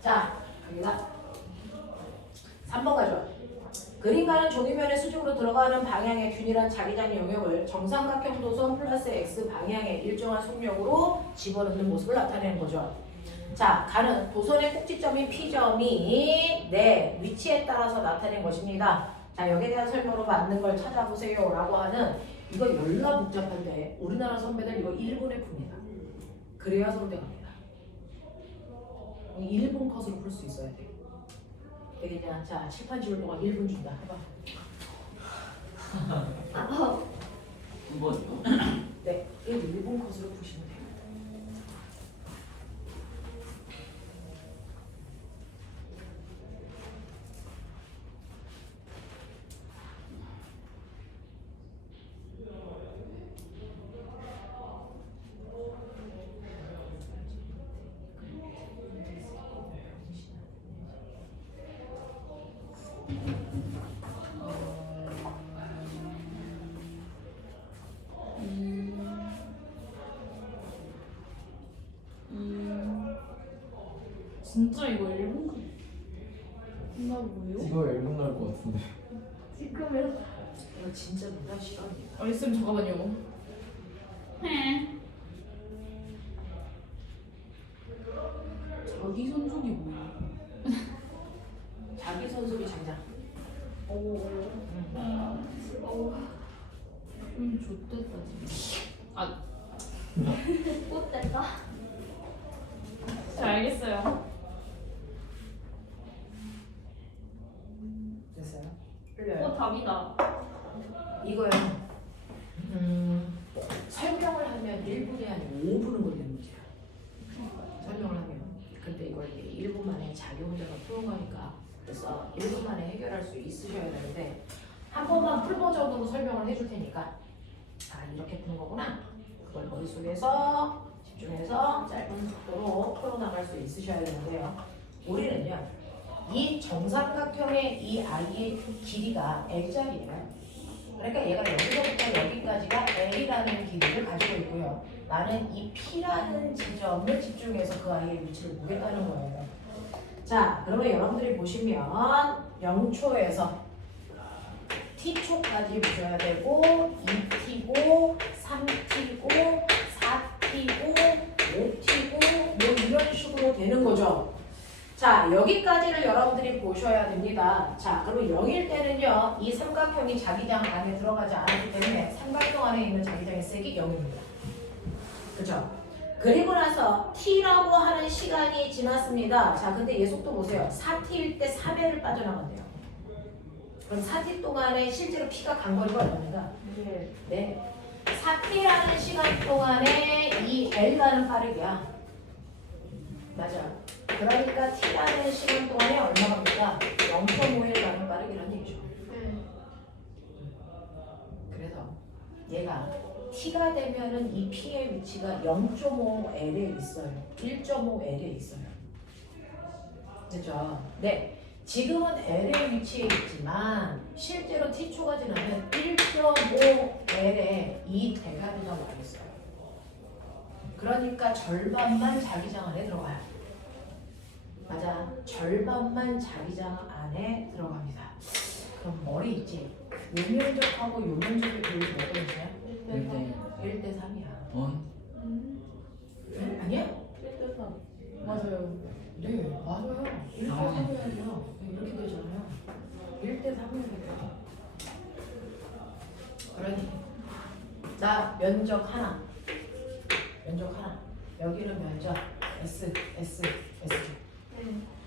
자, 갑니다. 3번 가죠. 그림과는 종이면의 수직으로 들어가는 방향의 균일한 자기장 영역을 정삼각형 도선 플러스 x 방향의 일정한 속력으로 집어넣는 모습을 나타내는 거죠. 자, 가는 도선의 꼭지점인 P점이 네, 위치에 따라서 나타낸 것입니다. 자, 여기에 대한 설명으로 맞는 걸 찾아보세요 라고 하는 이거 열나 복잡한데 우리나라 선배들 이거 1분에 풉니다. 그래야 서울대 갑니다. 1분 컷으로 풀 수 있어야 돼요. 되겠냐? 자, 칠판 지울 동안 1분 준다. 해봐. 한 번요? 네, 1분 컷으로 푸시면 돼요. 진짜 이거 1분 끝나고요? 이거 1분 나올 것 같은데. 지금은 이거 진짜 문화 실험이다. 쌤 잠깐만요. 자기 선족이 뭐야? 자기 선수비 장장. 좆됐다 지금. 아, 꽃됐다. 자 알겠어요. 됐어요? 흘려요. 답이다. 이거요. 자기 혼자서 푸는 거니까. 그래서 1분 만에 해결할 수 있으셔야 되는데 한 번만 풀 버전으로 설명을 해줄 테니까 아 이렇게 푸는 거구나. 그걸 머릿속에서 집중해서 짧은 속도로 풀어나갈 수 있으셔야 되는데요. 우리는요. 이 정삼각형의 이 아이의 길이가 L자리예요. 그러니까 얘가 여기서부터 여기까지가 L이라는 길이를 가지고 있고요. 나는 이 P라는 지점을 집중해서 그 아이의 위치를 보겠다는 거예요. 자, 그러면 여러분들이 보시면 0초에서 T초까지 보셔야 되고 2T고 3T고 4T고 5T고 뭐 이런 식으로 되는 거죠. 자, 여기까지를 여러분들이 보셔야 됩니다. 자, 그리고 0일 때는요, 이 삼각형이 자기장 안에 들어가지 않았기 때문에 삼각형 안에 있는 자기장의 색이 0입니다. 그죠? 그리고 나서 t라고 하는 시간이 지났습니다. 자, 근데 얘 속도 보세요. 4t일 때 3회를 빠져나간대요. 그럼 4t 동안에 실제로 p가 간 거리가 얼마입니까? 네. 4t라는 시간 동안에 이 L가는 빠르기야. 맞아. 그러니까 t라는 시간 동안에 얼마 갑니까? 0.5일 가는 빠르기란 얘기죠. 그래서 얘가 t가 되면은 이 p의 위치가 0.5L에 있어요. 1.5L에 있어요. 그죠? 네. 지금은 L의 위치에 있지만 실제로 t초가 지나면 1.5L에 이 대가리가 와 있어요. 그러니까 절반만 자기장 안에 들어가요. 맞아. 절반만 자기장 안에 들어갑니다. 그럼 머리 있지? 요 면적하고 요 면적의 비율이 몇 번이세요? 1대 3이야. 아니야? 1대 3. 맞아요. 네, 맞아요. 1대 3이어야 돼요. 이렇게 되잖아요. 1대 3이어야 돼요. 그러니 자, 면적 하나. 면적 하나. 여기는 면적 S, S, S죠.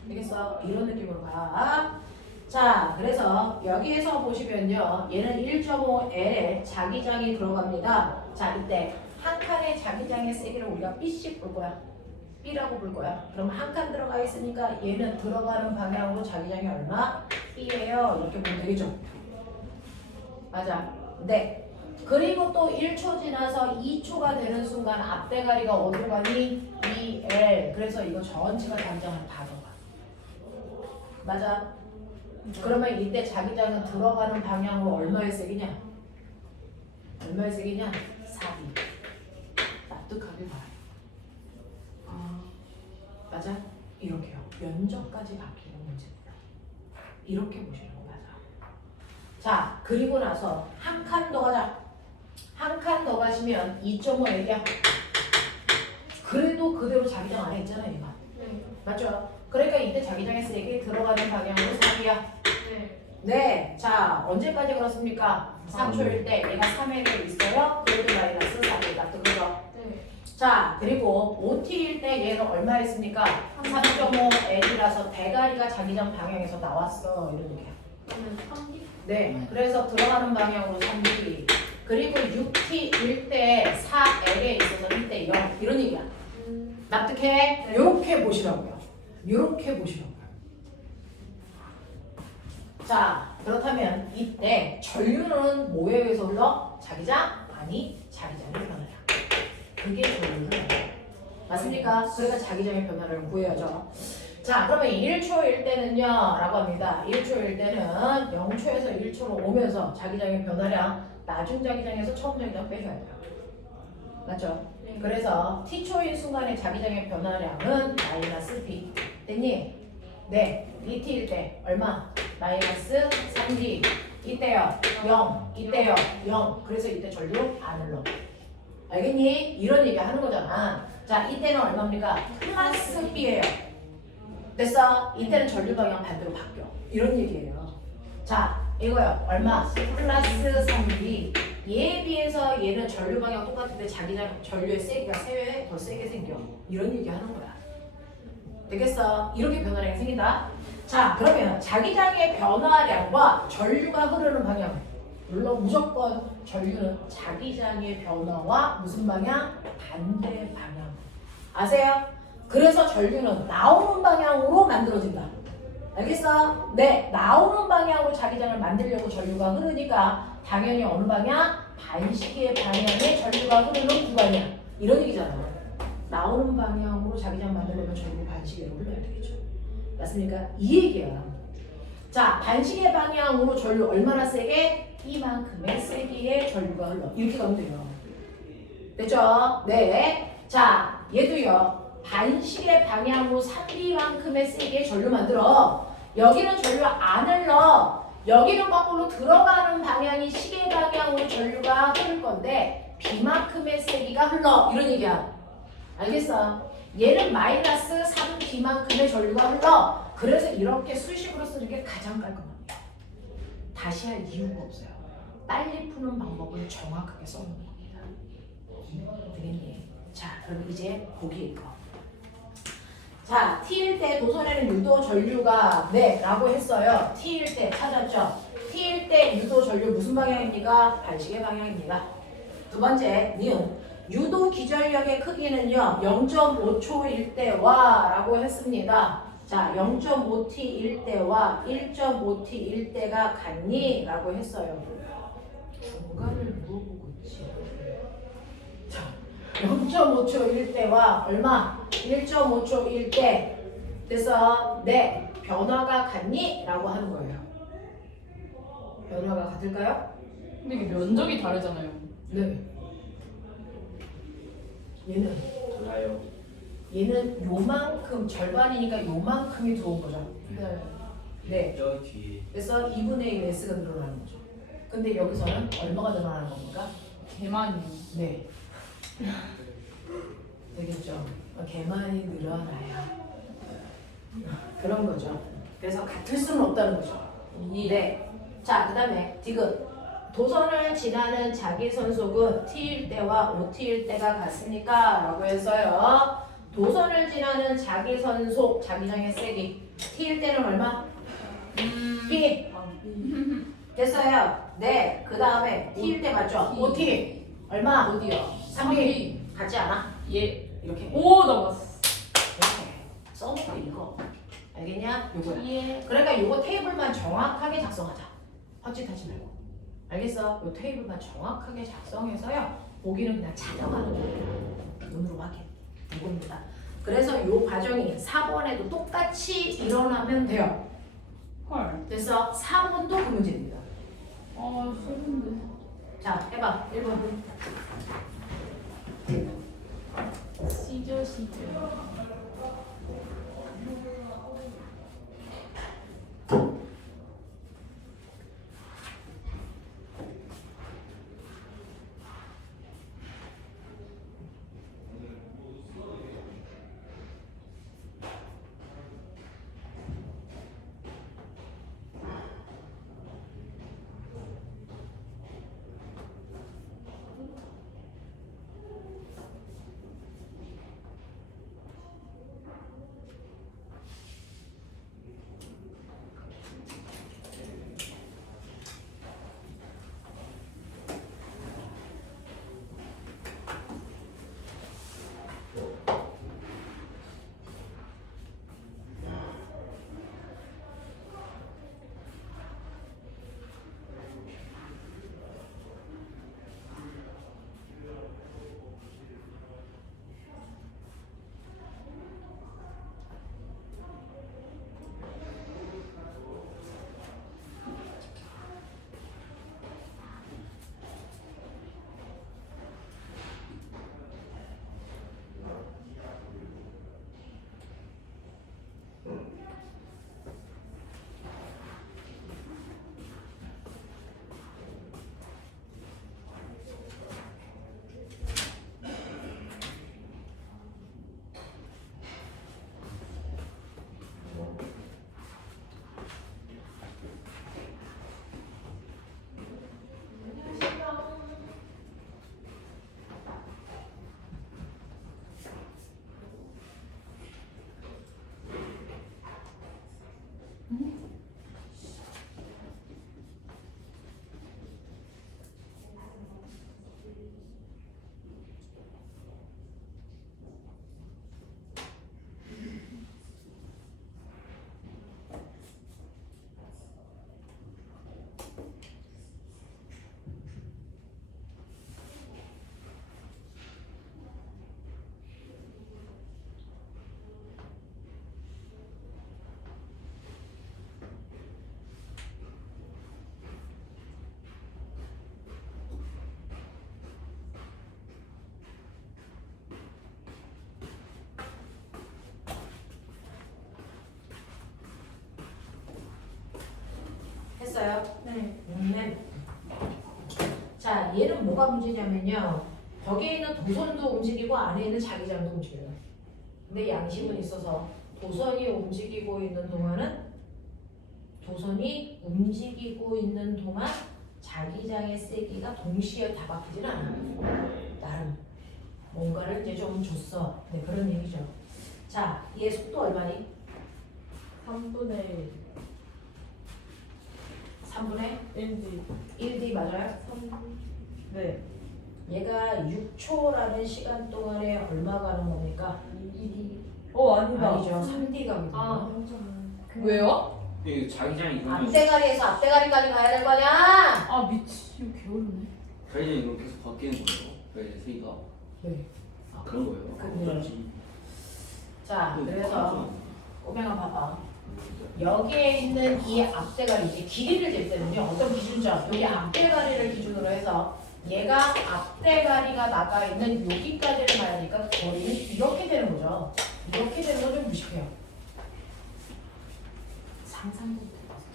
되겠어? 이런 느낌으로 가. 자, 그래서 여기에서 보시면요. 얘는 1.5L에 자기장이 들어갑니다. 자, 이때 한 칸의 자기장의 세기를 우리가 B씩 볼 거야. B라고 볼 거야. 그럼 한 칸 들어가 있으니까 얘는 들어가는 방향으로 자기장이 얼마? B예요. 이렇게 보면 되겠죠? 맞아. 네. 그리고 또 1초 지나서 2초가 되는 순간 앞대가리가 어디로 가니? 2L. 그래서 이거 전체가 자기장을 다 들어가. 맞아. 그러면 이때 자기장은 들어가는 방향으로 얼마의 세기냐? 얼마의 세기냐? 4B. 납득하길 바라요. 맞아? 이렇게요. 면적까지 바뀌는 문제입니다. 이렇게 보시는 거 맞아. 자, 그리고 나서 한 칸 더 가자. 한 칸 더 가시면 2.5L이야. 그래도 그대로 자기장 안에 있잖아요, 얘가. 맞죠? 그러니까 이때 자기장의 세기 들어가는 방향으로 4B야. 네. 자, 언제까지 그렇습니까? 3초일 때 얘가 3L에 있어요. 그래도 마이너스 4B 납득하죠? 자, 그리고 5t일 때 얘는 얼마 있습니까? 3.5L이라서 대가리가 자기장 방향에서 나왔어. 이런 얘기야. 네. 그래서 들어가는 방향으로 3B. 그리고 6t일 때 4L에 있어서 이때 0. 이런 얘기야. 납득해? 요렇게 보시라고요. 요렇게 보시라고요. 자, 그렇다면 이때 전류는 뭐에 의해서 흘러? 자기장? 아니, 자기장의 변화야. 그게 전류를 맞습니까? 그러니까 자기장의 변화를 구해야죠. 자, 그러면 1초일 때는요 라고 합니다. 1초일 때는 0초에서 1초로 오면서 자기장의 변화량 나중 자기장에서 처음 자기장 빼줘야 돼요. 맞죠? 그래서 t초인 순간의 자기장의 변화량은 마이너스 b. 됐니? 네. 2t일 때 얼마? 마이너스 3d. 이때요 0. 이때요 0. 그래서 이때 전류 안 흘러. 알겠니? 이런 얘기 하는 거잖아. 자, 이때는 얼마입니까? 플러스 b예요. 됐어? 이때는 전류 방향 반대로 바뀌어. 이런 얘기예요. 자, 이거요. 얼마? 플러스 3b. 얘에 비해서 얘는 전류 방향 똑같은데 자기장 전류의 세기가 3배 더 세게 생겨. 이런 얘기 하는 거야. 되겠어? 이렇게 변화량이 생긴다. 자, 그러면 자기장의 변화량과 전류가 흐르는 방향. 물론 무조건 전류는 자기장의 변화와 무슨 방향? 반대 방향. 아세요? 그래서 전류는 나오는 방향으로 만들어진다. 알겠어? 네, 나오는 방향으로 자기장을 만들려고 전류가 흐르니까 당연히 어느 방향? 반시계 방향에 전류가 흐르는 구간이야. 이런 얘기잖아. 나오는 방향으로 자기장 만들려면 전류 반시계로 흘러야 되겠죠. 맞습니까? 이 얘기야. 자, 반시계 방향으로 전류 얼마나 세게? 이만큼의 세기의 전류가 흘러. 이렇게 가면 돼요. 됐죠? 네. 자, 얘도요. 반시계 방향으로 3B만큼의 세기의 전류 만들어. 여기는 전류 안 흘러. 여기는 거꾸로 들어가는 방향이 시계 방향으로 전류가 흐를 건데 B만큼의 세기가 흘러. 이런 얘기야. 알겠어? 얘는 마이너스 3B만큼의 전류가 흘러. 그래서 이렇게 수식으로 쓰는 게 가장 깔끔합니다. 다시 할 이유가 없어요. 빨리 푸는 방법을 정확하게 써놓는 겁니다. 되겠니? 자, 그럼 이제 보기 읽어. 자, T일 때 도선에는 유도 전류가 네 라고 했어요. T일 때 찾았죠? T일 때 유도 전류 무슨 방향입니까? 반시계 방향입니다. 두 번째, 니은 유도 기전력의 크기는요 0.5초일 때와 라고 했습니다. 자, 0.5t일 때와 1.5t일 때가 같니? 라고 했어요. 중간을 물어보고 있지. 자, 0.5초일 때와 얼마? 1.5초일 때. 그래서 네, 변화가 같니? 라고 하는 거예요. 변화가 같을까요? 근데 이게 면적이 다르잖아요. 네. 얘는 달라요. 얘는 요만큼 절반이니까 요만큼이 들어온 거죠. 네. 네. 저 뒤에 그래서 2분의 1 S가 늘어나는 거죠. 근데 여기서는 얼마가 늘어나는 겁니까? 개만이. 네. 되겠죠. 개만이 늘어나야 그런 거죠. 그래서 같을 수는 없다는 거죠. 네. 자, 그 다음에 디귿. 도선을 지나는 자기선속은 T일 때와 OT일 때가 같습니까? 라고 했어요. 도선을 지나는 자기선속, 자기장의 세기. T일 때는 얼마? B. 됐어요. 네. 그 다음에 T일 때 맞죠? OT. 얼마? 어디야? 3B. 같지 않아? 예. 이렇게. 오, 나왔어. 이렇게. 써놓고 읽어. 알겠냐? 요거야. 예. 그러니까 요거 테이블만 정확하게 작성하자. 헛짓하지 말고. 알겠어? 요 테이블만 정확하게 작성해서요. 보기는 그냥 찾아가는 거예요. 눈으로 확인. 이겁니다. 그래서 요 과정이 4번에도 똑같이 일어나면 돼요. 헐. 그래서 4번도 그 문제입니다. 아, 싫은데. 자, 해봐. 1번. 시죠, 시죠. 뭐가 문제냐면요. 벽에 있는 도선도 움직이고 안에 있는 자기장도 움직여요. 근데 양심은 있어서 도선이 움직이고 있는 동안은 자기장의 세기가 동시에 다 바뀌진 않아. 나름 뭔가를 이제 좀 줬어. 네, 그런 얘기죠. 자, 얘 속도 얼마니? 3분의 3분의 1D. 1D 맞아요? 네. 얘가 6초라는 시간 동안에 얼마 가는 겁니까? 2D. 아니다. 아니죠. 3D 가거든요. 아, 0.5. 왜요? 이게 자기장이 이러면 앞대가리에서 앞대가리까지 가야 될 거냐? 아 미치. 이거 개어렵네. 자기장이 이렇게 계속 바뀌는 거예요. 왜 세기가? 네. 아 그런 거예요? 아, 그래요. 그렇지. 자, 그 그래서 꼬맹아 봐봐. 여기에 있는 이 앞대가리, 이제 길이를 잴 때는요. 어떤 기준점? 여기 앞대가리를 기준으로 해서 얘가 앞대가리가 나가 있는 여기까지를 말하니까 거리는 이렇게 되는 거죠. 이렇게 되는 거 좀 무식해요. 상상도 못해봤어요.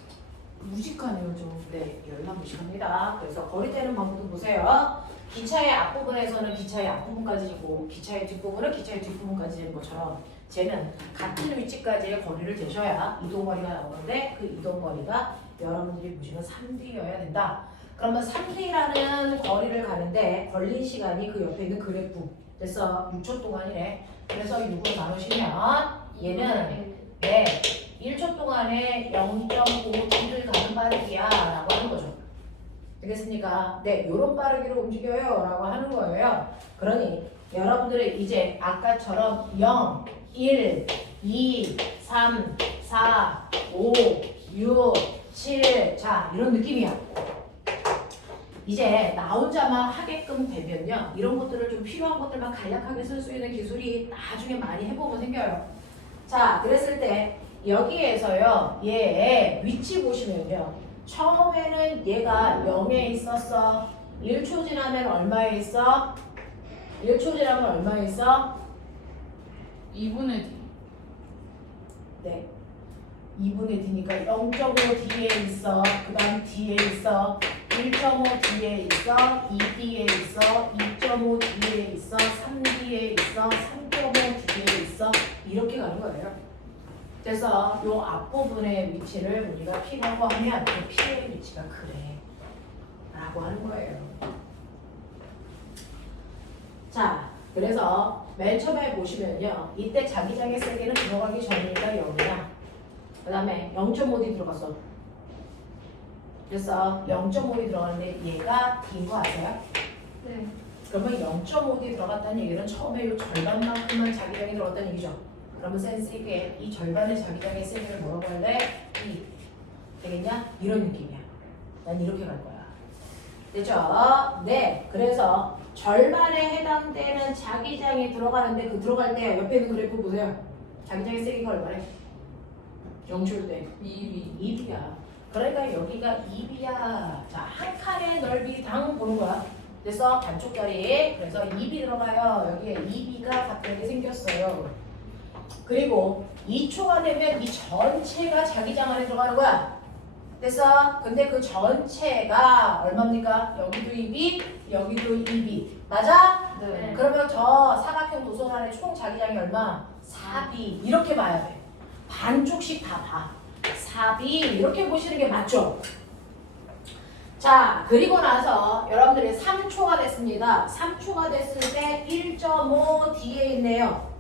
무식하네요 저. 네, 열나 무식합니다. 그래서 거리 재는 방법도 보세요. 기차의 앞부분에서는 기차의 앞부분까지 재고 기차의 뒷부분은 기차의 뒷부분까지 재는 것처럼 쟤는 같은 위치까지의 거리를 재셔야 이동거리가 나오는데 그 이동거리가 여러분들이 보시면 3D여야 된다. 그러면 3D라는 거리를 가는데 걸린 시간이 그 옆에 있는 그래프 그래서 6초 동안이래. 그래서 6으로 나누시면 얘는 네 1초 동안에 0.5T를 가는 빠르기야 라고 하는 거죠. 되겠습니까? 네, 요런 빠르기로 움직여요 라고 하는 거예요. 그러니 여러분들이 이제 아까처럼 0, 1, 2, 3, 4, 5, 6, 7 자 이런 느낌이야. 이제 나 혼자만 하게끔 되면요. 이런 것들을 좀 필요한 것들만 간략하게 쓸 수 있는 기술이 나중에 많이 해보면 생겨요. 자, 그랬을 때 여기에서요. 얘 위치 보시면요. 처음에는 얘가 0에 있었어. 1초 지나면 얼마에 있어? 1초 지나면 얼마에 있어? 2분의 D. 네. 2분의 D니까 0.5 D에 있어. 그 다음 D에 있어. 1.5 D에 있어. 2D에 있어. 2.5 D에 있어. 3D에 있어. 3.5 D에 있어. 이렇게 가는 거예요. 그래서 요 앞부분의 위치를 우리가 P라고 하면 그 P의 위치가 그래 라고 하는 거예요. 자, 그래서 맨 처음에 보시면요. 이때 자기장의 세계는 들어가기 전이니까 0이야. 그 다음에 0.5D 들어갔어. 그래서 0.5D 들어가는데 얘가 D인 거 아세요? 네. 그러면 0.5D 들어갔다는 얘기는 처음에 이 절반만큼만 자기장이 들어갔다는 얘기죠. 그러면 센스 있게 이 절반의 자기장의 세기를 뭐라고 할래? E. 되겠냐? 이런 느낌이야. 난 이렇게 갈 거야. 됐죠? 네. 그래서 절반에 해당되는 자기장이 들어가는데 그 들어갈 때 옆에 있는 그래프 보세요. 자기장의 세기가 얼마래? 0초일 때 2B야. 그러니까 여기가 2B야. 자, 한 칸의 넓이당 보는 거야. 그래서 반쪽짜리. 그래서 2B 들어가요. 여기에 2B가 갑자기 생겼어요. 그리고 2초가 되면 이 전체가 자기장 안에 들어가는 거야. 됐어? 근데 그 전체가 얼마입니까? 여기도 2B, 여기도 2B. 맞아? 네. 그러면 저 사각형 도선 안에 총 자기장이 얼마? 4B. 이렇게 봐야 돼. 반쪽씩 다 봐. 4B 이렇게 보시는 게 맞죠? 자, 그리고 나서 여러분들이 3초가 됐습니다. 3초가 됐을 때 1.5 D에 있네요.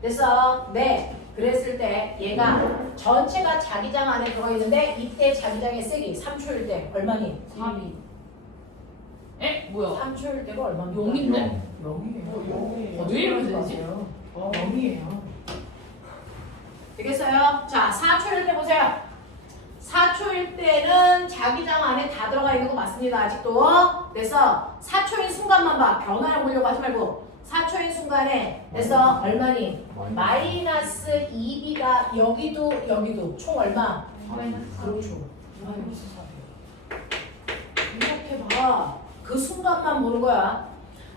그래서 네, 그랬을 때 얘가 전체가 자기장 안에 들어있는데 이때 자기장의 세기 3초일 때 얼마니? 4B. 에? 뭐야? 3초일 때가 얼마입니까? 0인데? 0이에요. 왜 이러면 되지? 0이에요. 되겠어요? 자, 4초일 때 보세요. 4초일 때는 자기장 안에 다 들어가 있는 거 맞습니다. 아직도. 그래서 4초인 순간만 봐. 변화를 보려고 하지 말고 4초인 순간에 그래서 얼마니? 마이너스 2B가 여기도 총 얼마? 그렇죠. 마이너스 4. 이렇게 봐. 그 순간만 보는 거야.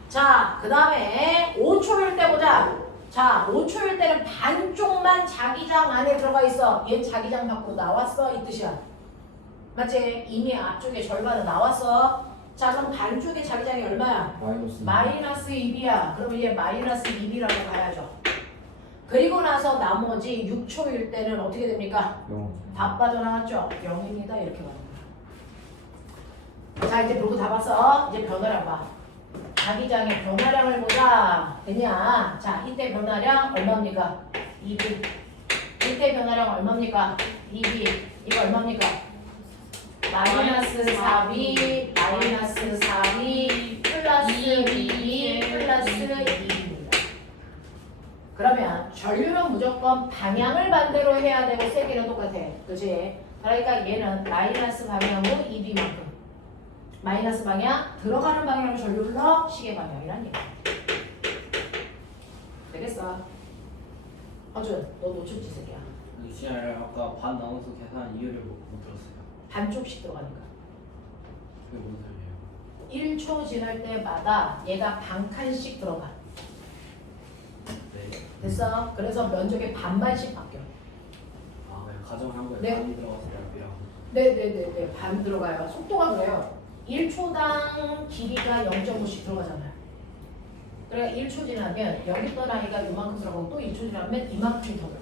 자, 그 다음에 5초일 때 보자. 자, 5초일 때는 반쪽만 자기장 안에 들어가 있어. 얘 자기장 밖으로 나왔어 이 뜻이야. 맞지? 이미 앞쪽에 절반은 나왔어. 자 그럼 반쪽의 자기장이 얼마야? 마이너스. 마이너스 2b야. 그럼 얘 마이너스 2b라고 가야죠. 그리고 나서 나머지 6초일 때는 어떻게 됩니까? 0. 다 빠져나왔죠? 0입니다. 이렇게 가는 거야. 자 이제 물고 다 봤어. 이제 변화량 봐. 자기장의 변화량을 보자. 됐냐? 자 이때 변화량 얼마입니까? 2b. 이때 변화량 얼마입니까? 2b. 이거 얼마입니까? 마이너스 4b 마이너스 4b 플러스 2b 플러스 2b입니다. 그러면 전류는 무조건 방향을 반대로 해야 되고 세기는 똑같아. 그치? 그러니까 얘는 마이너스 방향으로 2b만큼 마이너스 방향 들어가는 방향으로 전류를 넣어 시계 방향이란 얘기야. 되겠어? 허준 너 놓쳤지 새끼야. 시간을 아까 반 나눠서 계산 이유를 못 들었어요. 반쪽씩 들어가니까 그게 뭔 소리예요? 1초 지날 때마다 얘가 반 칸씩 들어가. 네. 됐어? 그래서 면적이 반반씩 바뀌어. 아 그냥 가정한 거예요. 네. 많이 들어가서 얇이라고. 네네네네 반 들어가요. 속도가 그래요. 1초당 길이가 0.5씩 들어가잖아요. 그러니까 1초 지나면 여기 있던 아이가 이만큼 들어가고 또 2초 지나면 이만큼 더 들어가.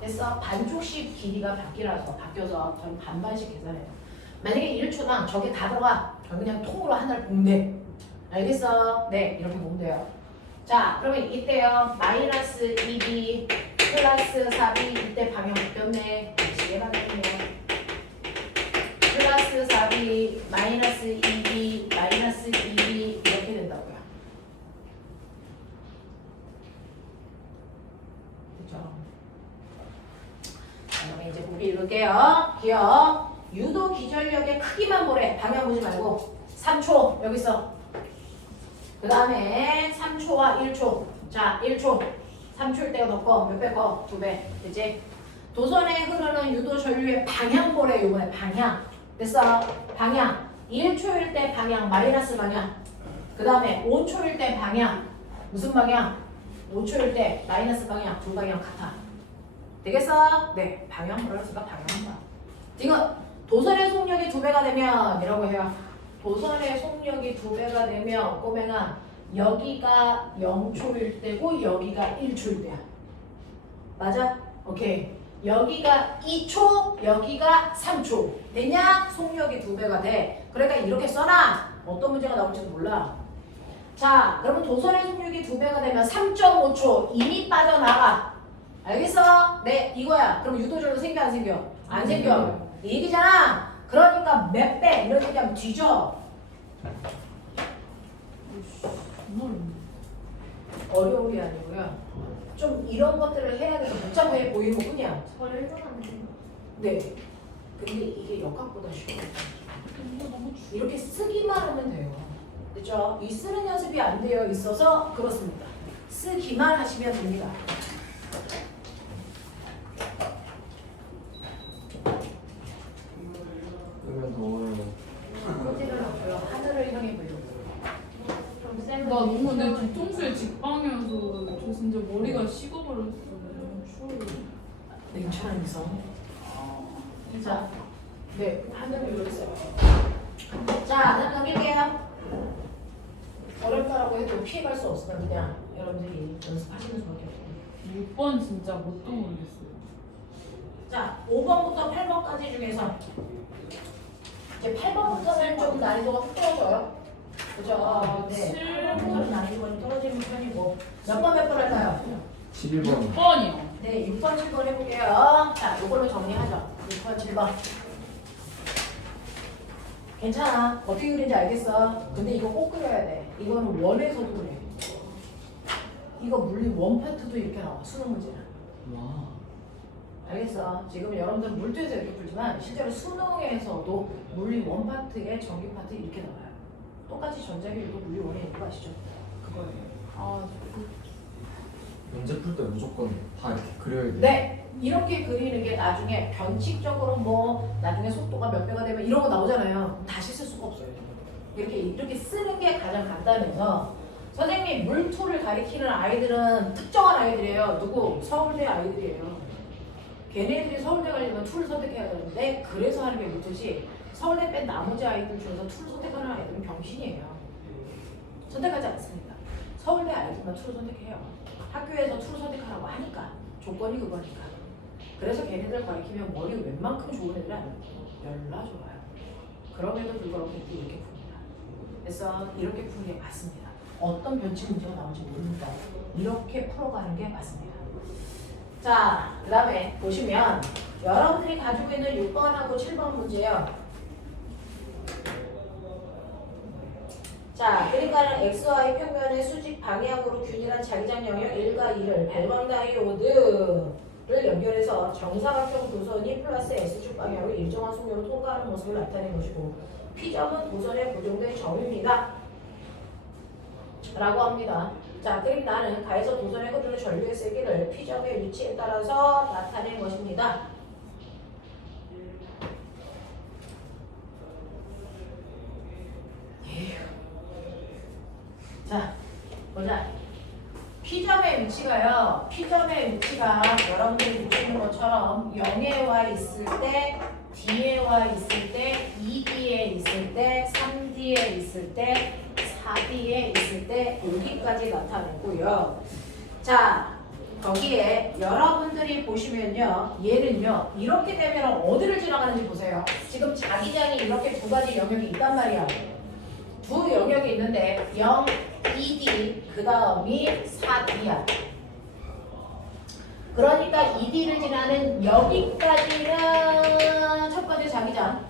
됐어? 반쪽씩 길이가 바뀌어서 저는 반반씩 계산해요. 만약에 1초당 저게 다 들어가. 저는 그냥 통으로 하나를 보면 돼. 알겠어? 네, 이렇게 보면 돼요. 자, 그러면 이때요. 마이너스 2b 플러스 4b 이때 방향 바뀌었네. 다시 얘가겠네요. 플러스 4b 마이너스 2b 마이너스 2b 이렇게 된다고요. 그렇죠? 그러면 이제 보기 읽을게요. 기억. 유도 기전력의 크기만 보래. 방향 보지 말고. 3초 여기 있어. 그 다음에 3초와 1초. 자, 1초. 3초일 때가 더 커. 몇 배 커? 2배. 그치? 도선에 흐르는 유도 전류의 방향 보래. 요번에 방향. 됐어? 방향. 1초일 때 방향. 마이너스 방향. 그 다음에 5초일 때 방향. 무슨 방향? 5초일 때 마이너스 방향. 두 방향 같아. 되겠어? 네. 방향 몰랐으니까 방향한다. 지금 도선의 속력이 2배가 되면 이라고 해요. 도선의 속력이 2배가 되면 꼬맹아 여기가 0초일 때고 여기가 1초일 때야. 맞아? 오케이. 여기가 2초, 여기가 3초. 됐냐? 속력이 2배가 돼. 그러니까 이렇게 써놔. 어떤 문제가 나올지도 몰라. 자, 그러면 도선의 속력이 2배가 되면 3.5초 이미 빠져나가. 알겠어? 네, 이거야. 그럼 유도절로 생겨 안 생겨? 안 생겨. 이 얘기잖아. 그러니까 몇 배 이런 얘기하면 뒤져. 어려운 게 아니고요. 좀 이런 것들을 해야 돼서 복잡해 보이는 것 뿐이야. 절반은 돼요. 네. 근데 이게 역학보다 쉬워요. 이렇게 쓰기만 하면 돼요. 그죠? 이 쓰는 연습이 안 되어 있어서 그렇습니다. 쓰기만 하시면 됩니다. 끄면 더워요. 문제는 없고요. 하늘을 향해 보려고. 나 너무 내 뒤통수에 직방이어서 저 진짜 머리가 식어버렸어. 추워요. 냉철한 이성. 자, 네, 하늘을 열었어요. 자, 다음 넘길게요. 어렵다라고 해도 피해갈 수 없으니까 그냥 여러분들이 연습하시는 수밖에 없어요. 6번 진짜 뭣도 모르겠어요. 자, 5번부터 8번까지 중에서 이제 8번부터는 좀 난이도가 훅 떨어져요. 그죠? 네. 8번부터는 난이도가 좀 떨어지는 편이고 몇 번 할까요? 11번. 6번이요. 네, 6번, 7번 해볼게요. 자, 이걸로 정리하죠. 6번, 7번. 괜찮아. 어떻게 그린지 알겠어. 근데 이거 꼭 그려야 돼. 이거는 원에서도 그래. 이거 물리 원 파트도 이렇게 나와. 수능 문제는. 와. 알겠어. 지금 여러분들 물투에서 이렇게 풀지만 실제로 수능에서도 물리 원 파트에 전기 파트 이렇게 나와요. 똑같이 전자기류도 물리 원에 있는 거 아시죠? 그거예요. 아, 문제 풀 때 무조건 다 이렇게 그려야 돼. 네, 이렇게 그리는 게 나중에 변칙적으로 뭐 나중에 속도가 몇 배가 되면 이런 거 나오잖아요. 다시 쓸 수가 없어요. 이렇게 쓰는 게 가장 간단해서 선생님이 물투를 가리키는 아이들은 특정한 아이들이에요. 누구? 서울대 아이들이에요. 걔네들이 서울대 가려면 툴을 선택해야 되는데 그래서 하는 게 물투지 서울대 뺀 나머지 아이들 중에서 툴을 선택하는 아이들은 병신이에요. 선택하지 않습니다. 서울대 아이들만 툴을 선택해요. 학교에서 툴을 선택하라고 하니까 조건이 그거니까. 그래서 걔네들 가르치면 머리 웬만큼 좋은 애들 아니에요. 열나 좋아요. 그럼에도 불구하고 걔들이 이렇게 풉니다. 그래서 이렇게 푸는 게 맞습니다. 어떤 변칙 문제가 나올지 모르니까 이렇게 풀어가는 게 맞습니다. 자, 그 다음에 보시면 여러분들이 가지고 있는 6번하고 7번 문제요. 자, 그러니까는 XY 평면의 수직 방향으로 균일한 자기장 영역 1과 2를 발광 다이오드를 연결해서 정사각형 도선이 플러스 S축 방향으로 일정한 속도로 통과하는 모습을 나타낸 것이고 P점은 도선에 고정된 점입니다. 라고 합니다. 자, 그럼 나는 가에서 도선에 흐르는 전류의 세기를 P점의 위치에 따라서 나타낸 것입니다. 자, 보자. P점의 위치가요. P점의 위치가 여러분들이 느끼는 것처럼 0에 와 있을 때, D에 와 있을 때, 2D에 있을 때, 3D에 있을 때, 4D에 있을 때 여기까지 나타냈고요. 자, 거기에 여러분들이 보시면요. 얘는요. 이렇게 되면 어디를 지나가는지 보세요. 지금 자기장이 이렇게 두 가지 영역이 있단 말이야. 두 영역이 있는데 0, 2D, 그 다음이 4D야. 그러니까 2D를 지나는 여기까지는 첫 번째 자기장.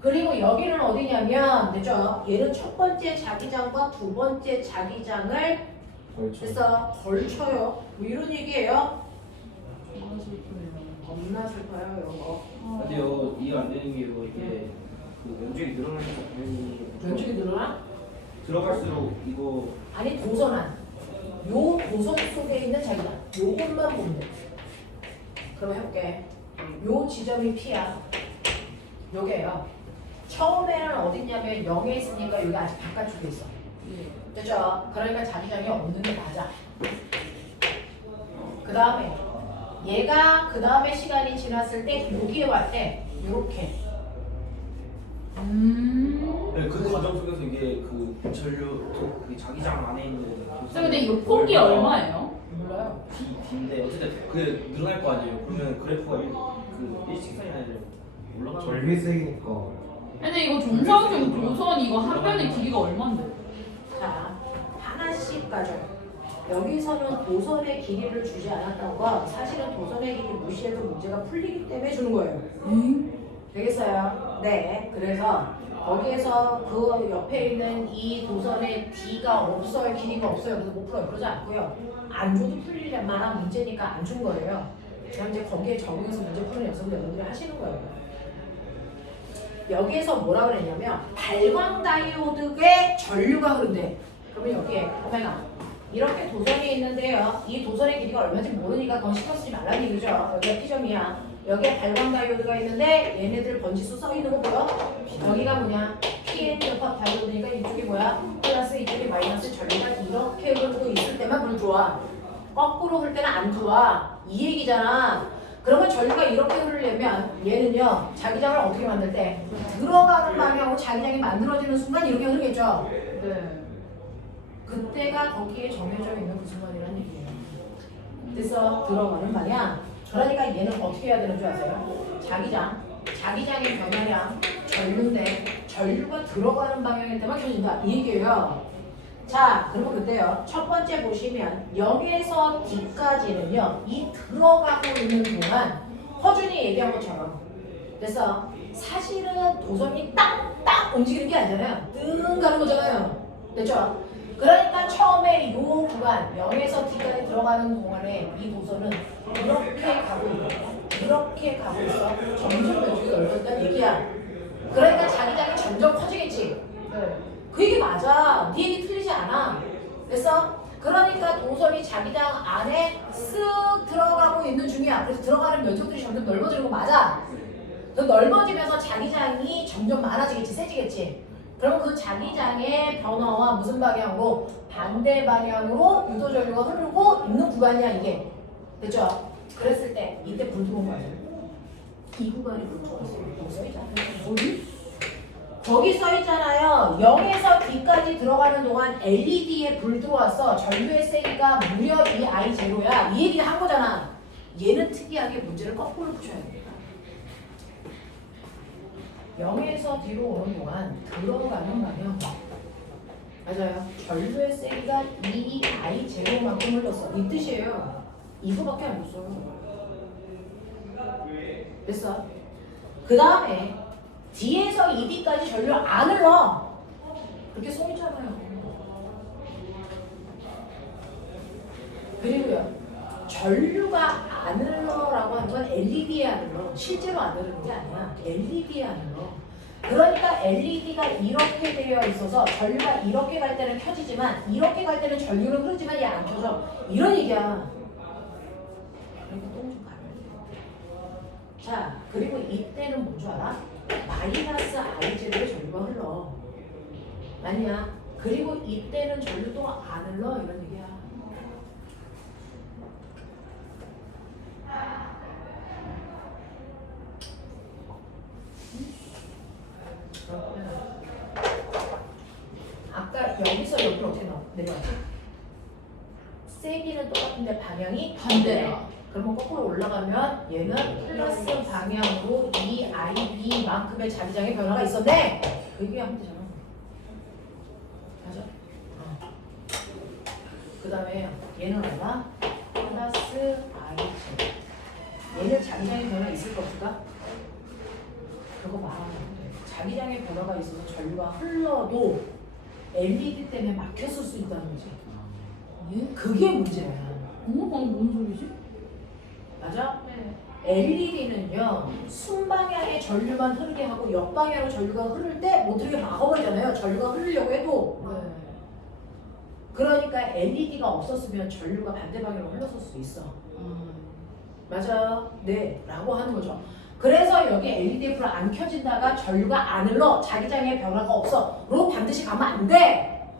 그리고 여기는 어디냐면, 그죠? 얘는 첫 번째 자기장과 두 번째 자기장을 그래서 걸쳐요. 뭐 이런 얘기예요? 겁나 슬퍼요, 이런 거. 근데요 이해가 안 되는 게요 이게 그 면적이 늘어나니까 당연히 면적이 늘어나? 들어갈수록 이거 아니, 도선안. 요 도선 속에 있는 자기장. 요것만 보면 돼. 그럼 해볼게. 요 지점이 P야. 요게요. 처음에는 어딨냐면 0에 있으니까 여기 아직 바깥쪽에 있어. 그죠? 그러니까 자기장이 없는 게 맞아. 그 다음에 얘가 그 다음에 시간이 지났을 때 여기에 왔대. 요렇게. 네, 그 과정 속에서 이게 그 전류 그 자기장 안에 있는 근데 이 폭이 얼마예요? 몰라요. D인데 어쨌든 그 늘어날 거 아니에요. 그러면 그래프가 그 일직선이 아니라 올라가는 절개색이니까 근데 이거 정사각형 도선 이거 한 변의 길이가 얼만데? 자, 하나씩 가져요. 여기서는 도선의 길이를 주지 않았던 건 사실은 도선의 길이 무시해도 문제가 풀리기 때문에 주는 거예요. 되겠어요? 네. 그래서 거기에서 그 옆에 있는 이 도선에 D가 없어요, 길이가 없어요. 그래서 못 풀어요. 그러지 않고요. 안 줘도 풀릴 만한 문제니까 안 준 거예요. 그럼 이제 거기에 적용해서 문제 푸는 연습을 여러분들이 하시는 거예요. 여기에서 뭐라 그랬냐면 발광 다이오드의 전류가 흐른대. 그러면 여기에 오메가 이렇게 도선이 있는데요. 이 도선의 길이가 얼마인지 모르니까 그건 신경 쓰지 말라는 얘기죠. 여기가 P점이야. 여기에 발광 다이오드가 있는데 얘네들 번지수 써 있는 거 보여? 여기가 뭐냐? PN 접합 다이오드니까 이쪽이 뭐야? 플러스 이쪽이 마이너스 전류가 이렇게 흐르고 있을 때만 불 들어와. 거꾸로 흐를 때는 안 들어와. 이 얘기잖아. 그러면 전류가 이렇게 흐르려면 얘는요. 자기장을 어떻게 만들 때? 들어가는 방향으로 자기장이 만들어지는 순간 이렇게 흐르겠죠? 네. 그때가 거기에 정해져 있는 그 순간이라는 얘기예요. 그래서 들어가는 방향. 그러니까 얘는 어떻게 해야 되는 줄 아세요? 자기장의 변화량, 전류인데 전류가 들어가는 방향일 때만 켜진다. 이 얘기예요. 자, 그러면 그때요. 첫 번째 보시면 0에서 D까지는요. 이 들어가고 있는 동안 허준이 얘기한 것처럼 그래서 사실은 도선이 딱딱 움직이는 게 아니잖아요. 뜬 가는 거잖아요. 됐죠? 그러니까 처음에 이 구간 0에서 D까지 들어가는 동안에 이 도선은 이렇게 가고 있고 이렇게 가고 있어. 점점 면적이 넓어졌다는 얘기야. 그러니까 자기장이 점점 커지겠지. 그 얘기 맞아. 네 얘기 틀리지 않아. 그래서 그러니까 도선이 자기장 안에 쓱 들어가고 있는 중이야. 그래서 들어가는 면적들이 점점 넓어지는 거 맞아. 그 넓어지면서 자기장이 점점 많아지겠지, 세지겠지. 그러면 그 자기장의 변화와 무슨 방향으로? 반대 방향으로 유도전류가 흐르고 있는 구간이야, 이게. 됐죠? 그랬을 때 이때 불 들어온 거 아니야? 이 구간이 불 들어왔어. 여기 써있잖아. 어디? 거기 써 있잖아요. 0에서 D까지 들어가는 동안 LED에 불 들어왔어. 전류의 세기가 무려 이 I 제로야. 이 얘기 한 거잖아. 얘는 특이하게 문제를 거꾸로 붙여야 돼. 0에서 D로 오는 동안 들어가는 방향. 맞아요. 전류의 세기가 이 I 제로만큼 흘렀어. 이 뜻이에요. 이거밖에 안 줬어요. 됐어? 그 다음에 D에서 ED까지 전류 안 흘러. 그렇게 써 있잖아요. 그리고요. 전류가 안 흘러라고 하는 건 LED에 안 흘러. 실제로 안 흐르는 게 아니야. LED에 안 흘러. 그러니까 LED가 이렇게 되어 있어서 전류가 이렇게 갈 때는 켜지지만 이렇게 갈 때는 전류는 흐르지만 얘 안 켜져. 이런 얘기야. 그러니까 똥좀 가려. 자, 그리고 이때는 뭔 줄 알아? 마이너스 I제로에 전류가 흘러. 아니야. 그리고 이때는 전류도 안 흘러. 이런 얘기야. 그러면 아까 여기서 여기로 어떻게 내려왔지? 세기는 똑같은데 방향이 반대야. 그러면 거꾸로 올라가면 얘는 플러스 방향으로 이 IB만큼의 자기장의 변화가 있었네. 그 얘기하면 되잖아. 맞아? 그 다음에 얘는 얼마? 플러스 IJ. 얘는 자기장의 변화 있을 거 없을까? 그거 말하면 돼. 자기장의 변화가 있어서 전류가 흘러도 LED 때문에 막혔을 수 있다는 거지. 그게 문제야. 방금 뭔 소리지? 맞아? 네. LED는요 순방향의 전류만 흐르게 하고 역방향으로 전류가 흐를 때 못 흐르게 막아버리잖아요. 전류가 흐르려고 해도. 네. 그러니까 LED가 없었으면 전류가 반대 방향으로 흘렀을 수 있어. 맞아요. 네. 라고 하는 거죠. 그래서 여기 LED 불 안 켜진다가 전류가 안 흘러. 자기장의 변화가 없어. 로 반드시 가면 안 돼.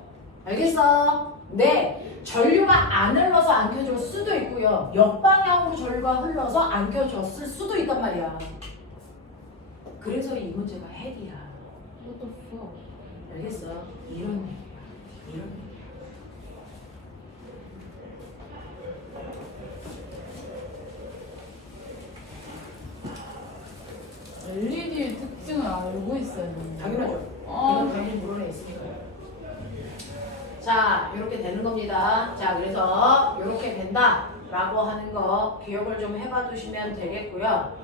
알겠어? 네. 전류가 안 흘러서 안 켜질 수도 있고요. 역방향으로 전류가 흘러서 안 켜졌을 수도 있단 말이야. 그래서 이 문제가 핵이야. What the fuck? 알겠어? 이런 얘기야. 이런 얘기. LED의 특징을 알고 있어야 되는데. 당연하죠. 아. 이건 당연히 물어내 있으니까요. 자, 이렇게 되는 겁니다. 자, 그래서 이렇게 된다라고 하는 거 기억을 좀 해봐 두시면 되겠고요.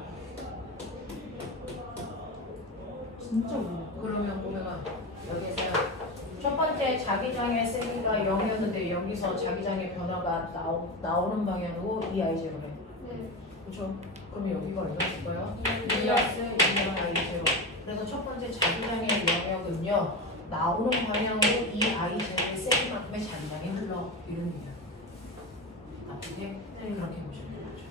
진짜 몰라. 그러면 보면은 여기서 첫 번째 자기장의 세기가 0이었는데 여기서 자기장의 변화가 나오는 방향으로 이 I0래. 네. 그렇죠? 그럼 여기가 얼마일 거예요? 플러스 2랑 I0. 그래서 첫 번째 자기장의 영역은요. 나오는 방향으로 이 I0의 세기만큼의 자기장이 흘러. 이런 얘기야. 앞에 그렇게 보시면 되죠.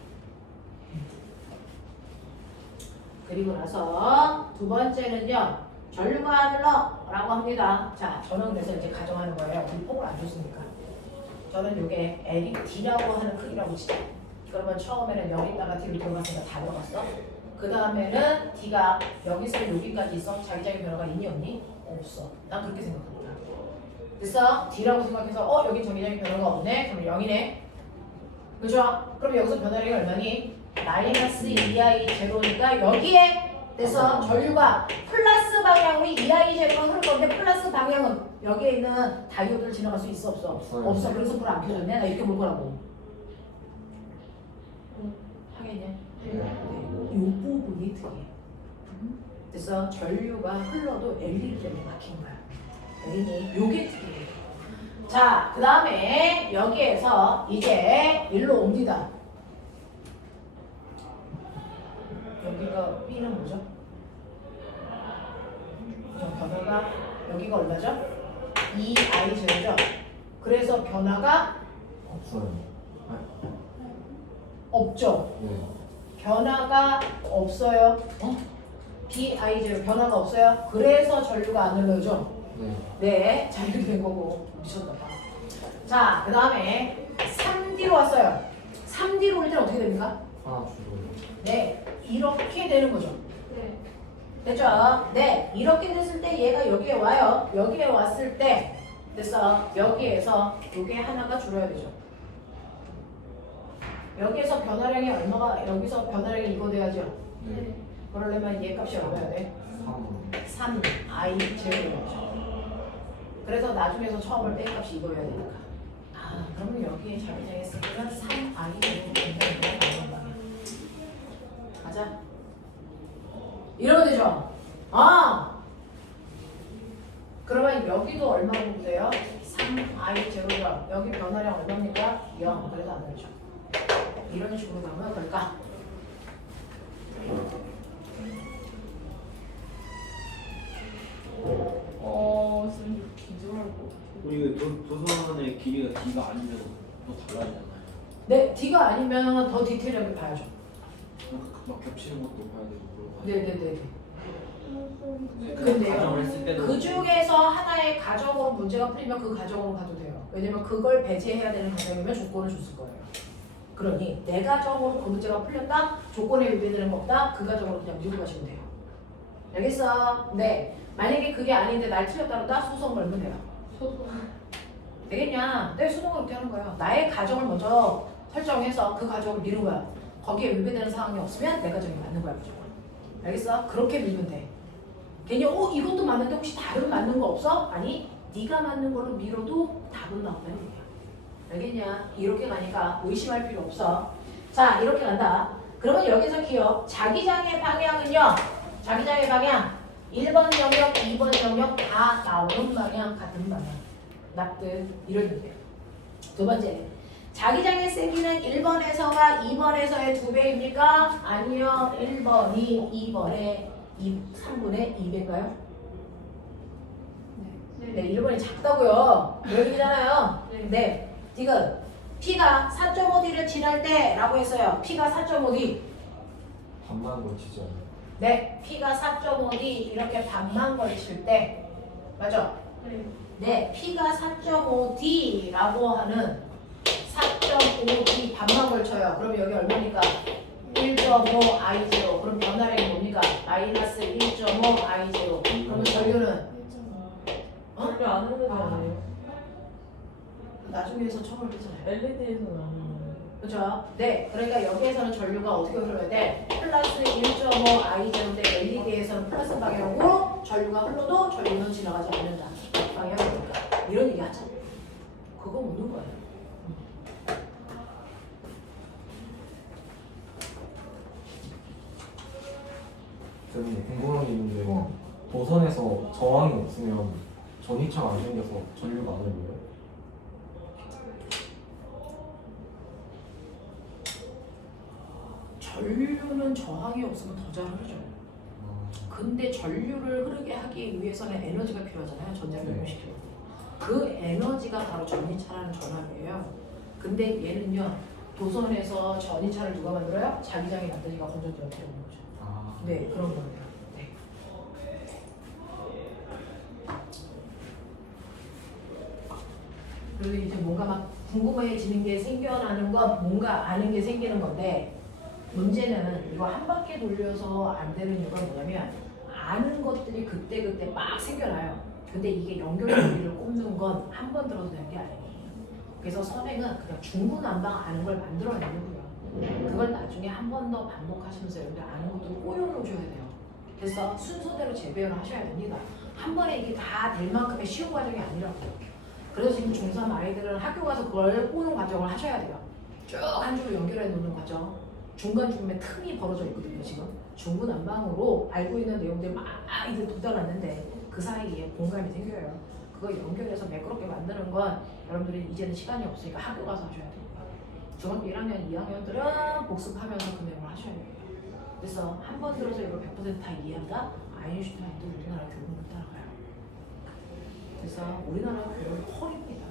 그리고 나서 두 번째는요. 전류가 안 흘러 라고 합니다. 자, 저는 그래서 이제 가정하는 거예요. 우리 폭을 안 줬으니까. 저는 요게 L이 D라고 하는 크기라고 치자. 그러면 처음에는 여기다가 D를 들어갔으니까 다 들어갔어. 그 다음에는 D가 여기서 여기까지 있어. 자기장의 변화가 있니 없니? 없어. 난 그렇게 생각합니다. 됐어? D라고 생각해서 여기 자기장의 변화가 없네? 그럼 0이네. 그죠? 그럼 여기서 변화량이 얼마니? 마이너스 2i 제로니까 여기에 그래서 전류가 플러스 방향으로 2i 제로가 흐를 건데 플러스 방향은 여기에 있는 다이오드를 지나갈 수 있어 없어? 없어요. 없어. 그래서 불 안 켜졌네. 나 이렇게 볼 거라고. 하겠냐? 네. 이 부분이 특이해. 그래서 전류가 흘러도 LED 때문에 막힌 거야. 알겠니? 요게 특이해. 자, 그 다음에 여기에서 이제 일로 옵니다. 여기가 B는 뭐죠? 변화가 여기가 얼마죠? 2i 제로죠? 그래서 변화가 없어요. 없죠? 네. 변화가 없어요. bi 제로 변화가 없어요. 그래서 전류가 안 흘러죠? 네. 네, 자 이렇게 된 거고 미쳤나봐. 자, 그 다음에 3D로 왔어요. 3D로 올 때는 어떻게 됩니까? 하나 줄어요. 네, 이렇게 되는 거죠. 네. 됐죠? 네, 이렇게 됐을 때 얘가 여기에 와요. 여기에 왔을 때 됐어. 여기에서 요게 하나가 줄어야 되죠. 여기에서 변화량이 얼마가 여기서 변화량이 이거 돼야죠. 네. 그러려면 얘 값이 얼마야 돼? 3. 3i 제곱이죠. 그래서 나중에서 처음을 뺄 값이 이거여야 되니까. 아, 그러면 여기에 자기장에 쓰면 3i 제곱이 맞아? 이러면 되죠? 아! 그러면 여기도 얼마로 보세요? 3i 제곱이요. 여기 변화량 얼마입니까? 0. 그래서 안 되죠. 이런 식으로 가면 될까? 쌤 기절할 것 같아. 우리 도서관의 길이가 D가 아니면 또 달라지잖아요. 네, D가 아니면 더 디테일하게 봐야죠. 막 겹치는 것도 봐야 되고 그런 거. 네네네. 그 근데요, 가정을 했을 때도 그 중에서 하나의 가정으로 문제가 풀리면 그 가정으로 가도 돼요. 왜냐면 그걸 배제해야 되는 가정이면 조건을 줬을 거예요. 그러니 내 가정으로 그 문제가 풀렸다, 조건에 위배되는 거 없다, 그 가정으로 그냥 밀고 가시면 돼요. 알겠어? 네. 만약에 그게 아닌데 날 틀렸다 그러다 소송 걸면 돼요. 소송. 되겠냐? 내 수능을 그렇게 하는 거야. 나의 가정을 먼저 설정해서 그 가정을 미룬 거야. 거기에 위배되는 상황이 없으면 내 가정이 맞는 거야, 무조건. 알겠어? 그렇게 밀면 돼. 괜히 이것도 맞는데 혹시 다른 맞는 거 없어? 아니, 네가 맞는 걸로 밀어도 답은 나온다는 얘기야. 알겠냐? 이렇게 가니까 의심할 필요 없어. 자, 이렇게 간다. 그러면 여기서 기억. 자기장의 방향은요. 자기장의 방향. 1번 영역, 2번 영역 다 나오는 방향, 같은 방향. 납득. 이런 얘기예요. 두 번째. 자기장의 세기는 1번에서가 2번에서의 2배입니까? 아니요. 1번이 2번의 3분의 2배인가요? 네, 1번이 작다고요. 여기잖아요. 네. 지금 P가 4.5D를 칠할 때 라고 했어요. P가 4.5D. 반만 걸치지 않아요. 네. P가 4.5D 이렇게 반만 걸칠 때. 맞죠? 네. P가 4.5D라고 하는 4.5D 반만 걸쳐요. 그럼 여기 얼마니까? 1.5 I0. 그럼 변화량이 뭡니까? 마이너스 1.5 I0. 그러면 전류는? 전류 안 흐르는 거 아. 아니에요? 나중에서 처벌 되잖아요. LED에서는 안 흐르는 그죠? 네. 그러니까 여기에서는 전류가 어떻게 흘러야 돼? 플러스 1.5 I0인데 LED에서는 플러스 방향으로 전류가 흘러도 전류는 지나가지 않는다. 방향이니까. 이런 얘기 하잖아. 그거 묻는 거예요. 저는 궁금한 게 있는데 어. 도선에서 저항이 없으면 전이차가 안 생겨서 전류가 안 흘러요? 전류는 저항이 없으면 더 잘 흐르죠. 근데 전류를 흐르게 하기 위해서는 에너지가 필요하잖아요. 전자를 네. 이동시키려고. 그 에너지가 바로 전이차라는 전압이에요. 근데 얘는요. 도선에서 전이차를 누가 만들어요? 자기장이 만드니까 건전지가 필요한 거죠. 아. 네, 그런 거예요. 네. 그리고 이제 뭔가 막 궁금해지는 게 생겨나는 건 뭔가 아는 게 생기는 건데 문제는 이거 한 바퀴 돌려서 안 되는 이유가 뭐냐면 아는 것들이 그때그때 막 생겨나요. 근데 이게 연결고리를 꼽는 건 한 번 들어도 되는 게 아니에요. 그래서 선행은 그냥 중구난방 아는 걸 만들어내고요. 그걸 나중에 한 번 더 반복하시면서 여러분들 아는 것도 꼬여놓으셔야 돼요. 그래서 순서대로 재배열을 하셔야 됩니다. 한 번에 이게 다 될 만큼의 쉬운 과정이 아니라고요. 그래서 지금 중3 아이들은 학교 가서 그걸 꼬는 과정을 하셔야 돼요. 쭉 한 줄로 연결해 놓는 과정. 중간중간에 틈이 벌어져 있거든요. 지금 중구난방으로 알고 있는 내용들 막 이제 돋아났는데 그 사이에 공간이 생겨요. 그거 연결해서 매끄럽게 만드는 건 여러분들이 이제는 시간이 없으니까 학교 가서 하셔야 돼요. 중학교 1학년, 2학년들은 복습하면서 그 내용을 하셔야 돼요. 그래서 한 번 들어서 이걸 100%다 이해한다? 아인슈타인도 우리나라 교육을 못 따라가요. 그래서 우리나라 교육은 헐입니다.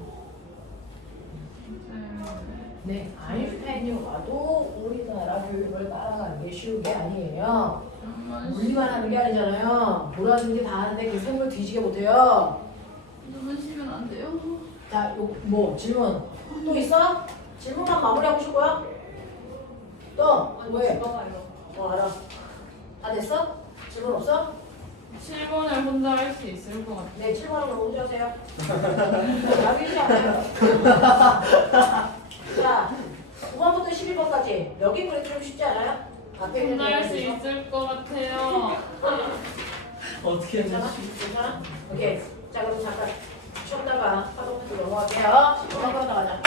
네, 아인슈타인이 와도 우리나라 교육을 따라가는 게 쉬운 게 아니에요. 물리만 하는 게 아니잖아요. 뭐라는 게 다 하는데 그 생물 뒤지게 못해요. 눈만 쉬면 안 돼요? 자, 뭐 질문 또 있어? 질문만 마무리하고 싶을 거야? 또 왜? 봐요. 알아. 다 됐어? 질문 없어? 7번을 혼자 할 수 있을 것 같아. 네, 7번으로 혼자 하세요. 여기지 않아요. 자, 9번부터 12번까지. 여기 그래도 좀 쉽지 않아요? 앞에 있는 혼자 할 수 내용에서. 있을 것 같아요. 어떻게 해야 괜찮아? 되지? 괜찮아? 오케이. 자, 그럼 잠깐 쉬었다가 파동부터 넘어갈게요. 10번 넘어가자.